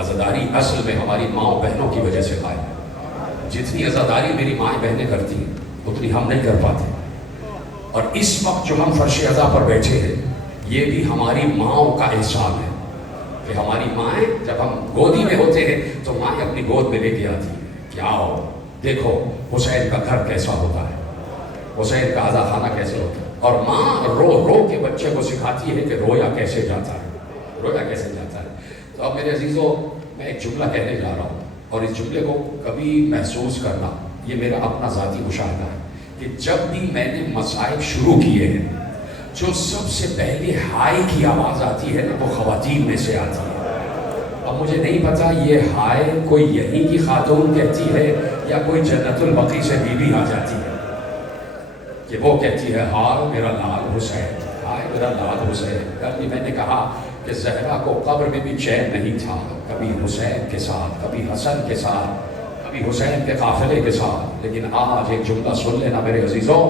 عزاداری اصل میں ہماری ماں بہنوں کی وجہ سے قائم ہے. جتنی عزاداری میری مائیں بہنیں کرتی ہیں اتنی ہم نہیں کر پاتے. اور اس وقت جو ہم فرش عزا پر بیٹھے ہیں یہ بھی ہماری ماؤں کا احسان ہے کہ ہماری مائیں جب ہم گودی میں ہوتے ہیں تو مائیں اپنی گود میں لے کے آتی ہیں کہ آؤ دیکھو حسین کا گھر کیسا ہوتا ہے، حسین کا عزا خانہ کیسے ہوتا ہے. اور ماں رو رو کے بچے کو سکھاتی ہے کہ رویا کیسے جاتا ہے، رویا کیسے جاتا ہے. تو اب میرے عزیزوں میں ایک جملہ کہنے جا رہا ہوں اور اس جملے کو کبھی محسوس کرنا، یہ میرا اپنا ذاتی مشاہدہ ہے کہ جب بھی میں نے مصائب شروع کیے ہیں جو سب سے پہلے ہائے کی آواز آتی ہے نا وہ خواتین میں سے آتی ہے. اب مجھے نہیں پتا یہ ہائے کوئی یہیں کی خاتون کہتی ہے یا کوئی جنت البقیع سے بیوی آ جاتی ہے کہ وہ کہتی ہے ہائے میرا لال حسین، ہائے میرا لال حسین. کل بھی میں نے کہا کہ زہرا کو قبر میں بھی چین نہیں تھا، کبھی حسین کے ساتھ، کبھی حسن کے ساتھ، کبھی حسین کے قافلے کے ساتھ. لیکن آج ایک جملہ سن لینا میرے عزیزوں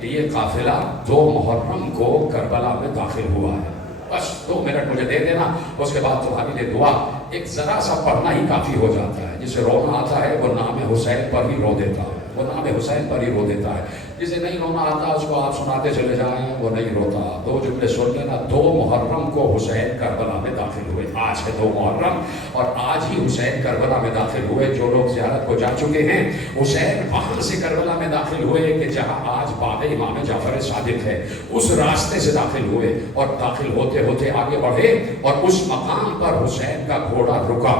کہ یہ قافلہ 2 محرم کو کربلا میں داخل ہوا ہے. بس 2 منٹ مجھے دے دینا، اس کے بعد تمہاری لیے دعا. ایک ذرا سا پڑھنا ہی کافی ہو جاتا ہے. جسے رونا آتا ہے وہ نام حسین پر ہی رو دیتا ہے، وہ نام حسین پر ہی رو دیتا ہے. جسے نہیں رونا آتا اس کو آپ سناتے چلے جائیں وہ نہیں روتا. 2 جملے سن لینا. 2 محرم کو حسین کربلا میں داخل ہوئے. آج ہے 2 محرم اور آج ہی حسین کربلا میں داخل ہوئے. جو لوگ زیارت کو جا چکے ہیں حسین وہاں سے کربلا میں داخل ہوئے کہ جہاں آج باغ امام جعفر صادق ہے، اس راستے سے داخل ہوئے اور داخل ہوتے ہوتے آگے بڑھے اور اس مقام پر حسین کا گھوڑا رکا.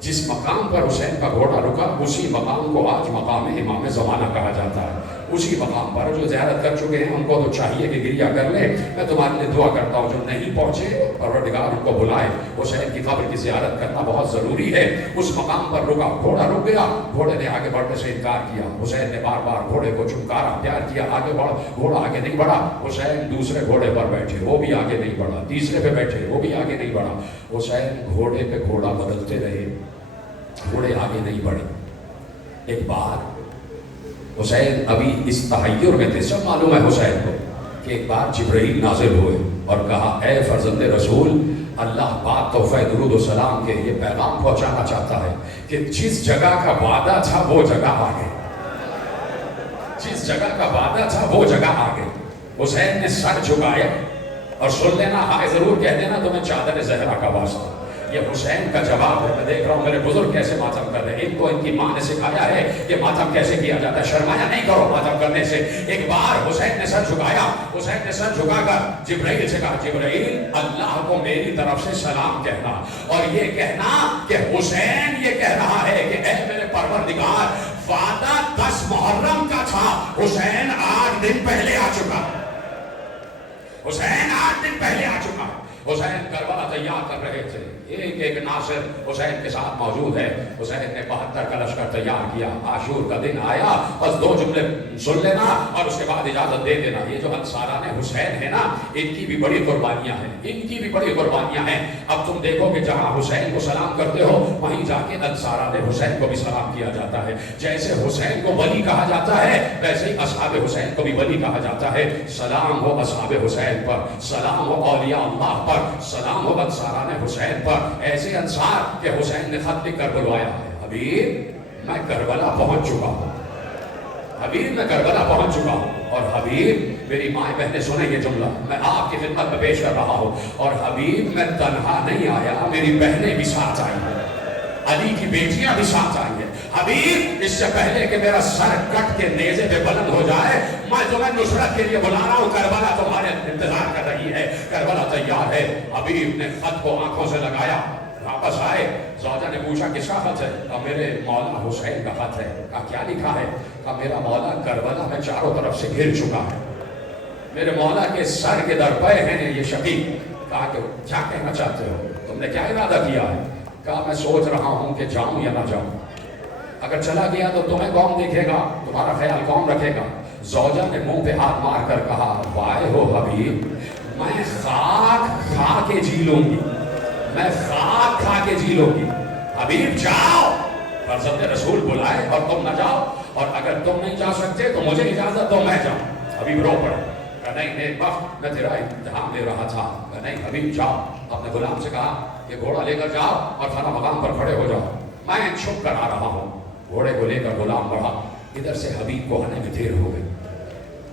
جس مقام پر حسین کا گھوڑا رکا اسی مقام کو آج مقام امام زمانہ کہا جاتا ہے. اسی مقام پر جو زیارت کر چکے ہیں ان کو تو چاہیے کہ گریہ کر لیں. میں تمہارے لیے دعا کرتا ہوں جو نہیں پہنچے پروردگار ان کو بلائے. حسین کی قبر کی زیارت کرنا بہت ضروری ہے. اس مقام پر رکا، گھوڑا رک گیا، گھوڑے نے آگے بڑھنے سے انکار کیا. حسین نے بار بار گھوڑے کو چمکارا، پیار کیا، آگے بڑھ. گھوڑا آگے نہیں بڑھا. حسین دوسرے گھوڑے پر بیٹھے، وہ بھی آگے نہیں بڑھا. تیسرے پہ بیٹھے، وہ بھی آگے نہیں بڑھا. حسین گھوڑے پہ گھوڑا بدلتے رہے، گھوڑے آگے نہیں بڑھے. ایک بار حسین ابھی اس تحیر میں تھے، سب معلوم ہے حسین کو، کہ ایک بار جبرائیل نازل ہوئے اور کہا اے فرزند رسول، اللہ پاک تحفہ درود و سلام کے یہ پیغام پہنچانا چاہتا ہے کہ جس جگہ کا وعدہ تھا وہ جگہ آ گئے، جس جگہ کا وعدہ تھا وہ جگہ آ گئے. حسین نے سر جھکایا اور سن لینا، ہائے ضرور کہہ دینا تمہیں چادر زہرا کا واسطہ. یہ حسین کا جواب ہے. میں دیکھ رہا ہوں میرے بزرگ کیسے ماتم کر رہے ہیں. ان کو ان کی ماں نے سکھایا ہے کہ ماتم کیسے کیا جاتا ہے. شرمایا نہیں کرو ماتم کرنے سے. ایک بار حسین نے سر جھکایا، حسین نے سر جھکا کر جبرائیل سے کہا جبرائیل اللہ کو میری طرف سے سلام کہنا اور یہ کہنا کہ حسین یہ کہہ رہا ہے کہ اے میرے پروردگار وعدہ 10 محرم کا تھا، حسین 8 دن پہلے آ چکا، حسین 8 دن پہلے آ چکا. حسین کربلا تیار کر رہے تھے. ایک ایک ناصر حسین کے ساتھ موجود ہے. حسین نے 72 کا لشکر تیار کیا. عاشور کا دن آیا. بس 2 جملے سن لینا اور اس کے بعد اجازت دے دینا. یہ جو انصاران حسین ہے نا ان کی بھی بڑی قربانیاں ہیں، ان کی بھی بڑی قربانیاں ہیں. اب تم دیکھو کہ جہاں حسین کو سلام کرتے ہو وہیں جا کے انصاران حسین کو بھی سلام کیا جاتا ہے. جیسے حسین کو ولی کہا جاتا ہے ویسے ہی اصحاب حسین کو بھی ولی کہا جاتا ہے. سلام ہو اصحاب حسین پر، سلام ہو اولیاء اللہ پر، سلام ہو انصاران حسین پر. ایسے انصار کہ حسین نے خط لکھ کر بلوایا ہے حبیب میں کربلا پہنچ چکا ہوں، حبیب میں کربلا پہنچ چکا ہوں. اور حبیب میری ماں بہنیں سنیں یہ جملہ میں آپ کی خدمت میں پیش کر رہا ہوں. اور حبیب میں تنہا نہیں آیا، میری بہنیں بھی ساتھ آئی ہیں، علی کی بیٹیاں بھی ساتھ آئی ہیں. حبیب اس سے پہلے کہ میرا سر کٹ کے نیزے پہ بلند ہو جائے میں تمہیں نصرت کے لیے بلا رہا ہوں، کربلا تمہارے انتظار کر رہی ہے، کربلا تیار ہے۔ حبیب نے خط کو آنکھوں سے لگایا، واپس آئے، زوجہ نے پوچھا کس کا خط ہے؟ کہا میرے مولا حسین کا خط ہے۔ کہا کیا لکھا ہے؟ کہا میرا مولا کربلا میں چاروں طرف سے گھر چکا ہے، میرے مولا کے سر کے در پہ ہیں یہ شقیق۔ کہا کہ کیا کہنا چاہتے ہو، تم نے کیا ارادہ کیا ہے؟ کہا میں سوچ رہا ہوں کہ جاؤں یا نہ جاؤں، اگر چلا گیا تو تمہیں کون دیکھے گا، تمہارا خیال کون رکھے گا؟ زوجہ نے منہ پہ ہاتھ مار کر کہا وائے ہو حبیب، میں خاک کھا کے جی لوں گی، میں خاک کھا کے جی لوں گی۔ حبیب جاؤ، فرزند رسول بلائے اور تم نہ جاؤ، اور اگر تم نہیں جا سکتے تو مجھے اجازت دو میں جاؤں۔ حبیب رو پڑے، کہا نہیں نیک بخت میں تیرا امتحان لے رہا تھا۔ کہا نہیں حبیب جاؤ، اپنے غلام سے کہا کہ گھوڑا لے کر جاؤ اور فلاں مقام پر کھڑے ہو جاؤ، میں چھپ کر آ رہا ہوں۔ گھوڑے کو لے کر غلام بڑھا، ادھر سے حبیب کو آنے میں دیر ہو گئی۔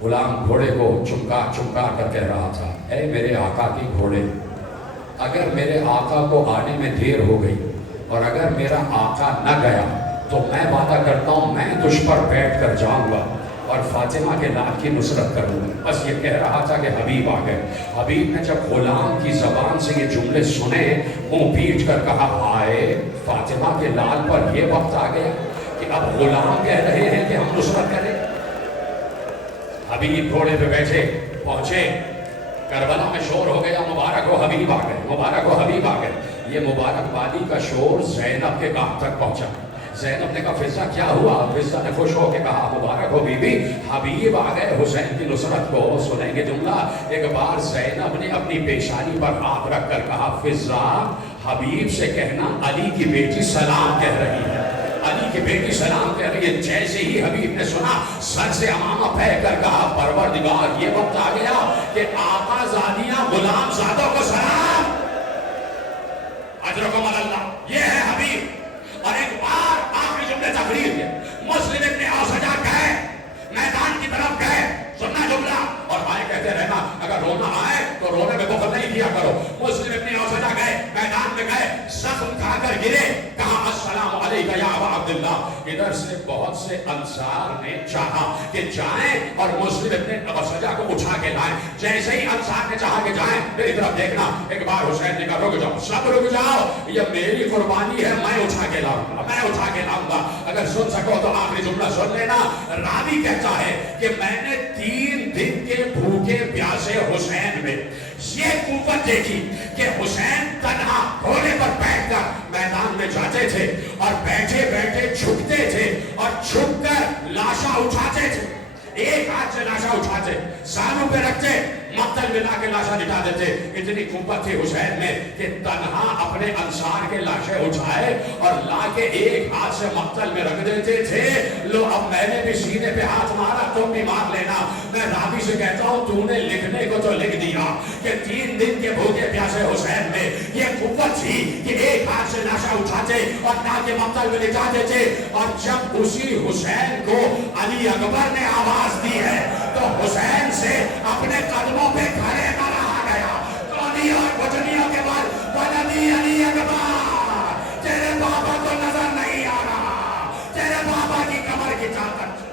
غلام گھوڑے کو چمکا کر کہہ رہا تھا اے میرے آقا کی گھوڑے، اگر میرے آقا کو آنے میں دیر ہو گئی اور اگر میرا آقا نہ گیا تو میں وعدہ کرتا ہوں میں تجھ پر بیٹھ کر جاؤں گا اور فاطمہ کے لال کی نصرت کروں گا۔ بس یہ کہہ رہا تھا کہ حبیب آ گئے۔ حبیب نے جب غلام کی زبان سے یہ جملے سنے، منہ پیٹ کر کہا ہائے فاطمہ کے لال پر یہ وقت آ گیا کہ اب غلام کہہ رہے ہیں کہ ہم نصرت کریں۔ حبیب گھوڑے پہ بیٹھے پہنچے، کربلا میں شور ہو گیا مبارک ہو حبیب آ گئے، مبارک ہو حبیب آ گئے۔ یہ مبارک بادی کا شور زینب کے کان تک پہنچا۔ زینب نے کہا فضہ کیا ہوا؟ فضہ نے خوش ہو کے کہا مبارک ہو بی بی، حبیب آ گئے حسین کی نصرت کو۔ سنیں گے جملہ، ایک بار زینب نے اپنی پیشانی پر ہاتھ رکھ کر کہا فضہ حبیب سے کہنا علی کی بیٹی سلام کہہ رہی ہے، علی کی بیٹی سلام کہہ رہی ہے۔ جیسے ہی حبیب نے سنا سر سے امامہ پھینک کر کہا پروردگار یہ وقت آ گیا کہ آقا زادیاں غلام زادوں کو سلام، اجرکم اللہ، یہ ہے حبیب۔ اور ایک بار آخری جملے تقریر کے مسلم ابن اوسجا گئے، میدان کی طرف گئے، سننا جملہ اور بھائی کہتے رہنا اگر رونا آئے تو رونے میں بخل نہیں کیا کرو۔ مسلم ابن اوسجا گئے، میدان میں گئے، زخم کھا کر گرے، کہا السلام علیکہ یا ابا عبداللہ۔ ادھر سے بہت سے انصار نے چاہا کہ جائیں اور مسلم ابن اوسجا کو اٹھا کے لائیں۔ جیسے ہی انصار نے چاہا کہ جائیں، میری طرف دیکھنا، ایک بار حسین نے کہا رک جاؤ، سب رک جاؤ، یہ میری قربانی ہے، میں اٹھا کے لاؤں گا، میں اٹھا کے لاؤں گا۔ اگر سن سکو تو آخری جملہ سن لینا۔ راوی کہتا ہے کہ میں نے 3 دن کے بھوکے پیاسے حسین میں یہ قوت دیکھی کہ حسین تنہا گھوڑے پر بیٹھ کر میدان میں جاتے تھے اور بیٹھے بیٹھے جھکتے تھے اور جھک کر لاشا اٹھاتے تھے، ایک ہاتھ سے لاشا اٹھاتے، سانوں پہ رکھتے، مقتل میں لا کے لاشا لٹا دیتے۔ اتنی قوت تھی حسین میں کہ تنہا اپنے انصار کے لاشیں اٹھائے اور لا کے ایک ہاتھ سے مقتل میں رکھ دیتے تھے۔ لو اب میں نے بھی سینے پہ ہاتھ مارا، تم بھی مار لینا۔ میں راوی سے کہتا ہوں تو نے لکھنے کو تو لکھ دیا کہ 3 دن کے بھوکے پیاسے حسین میں یہ قوت تھی کہ ایک ہاتھ سے لاشا اٹھاتے اور لا کے مقتل میں لٹا دیتے۔ اور جب اسی حسین کو علی اکبر نے آواز دی ہے تو حسین سے اپنے قدموں پہ کھڑے نہ رہا گیا۔ کونی اور بجنیوں کے بعد ولدی علی اکبر، تیرے بابا کو نظر نہیں آ رہا، تیرے بابا کی کمر کی طاقت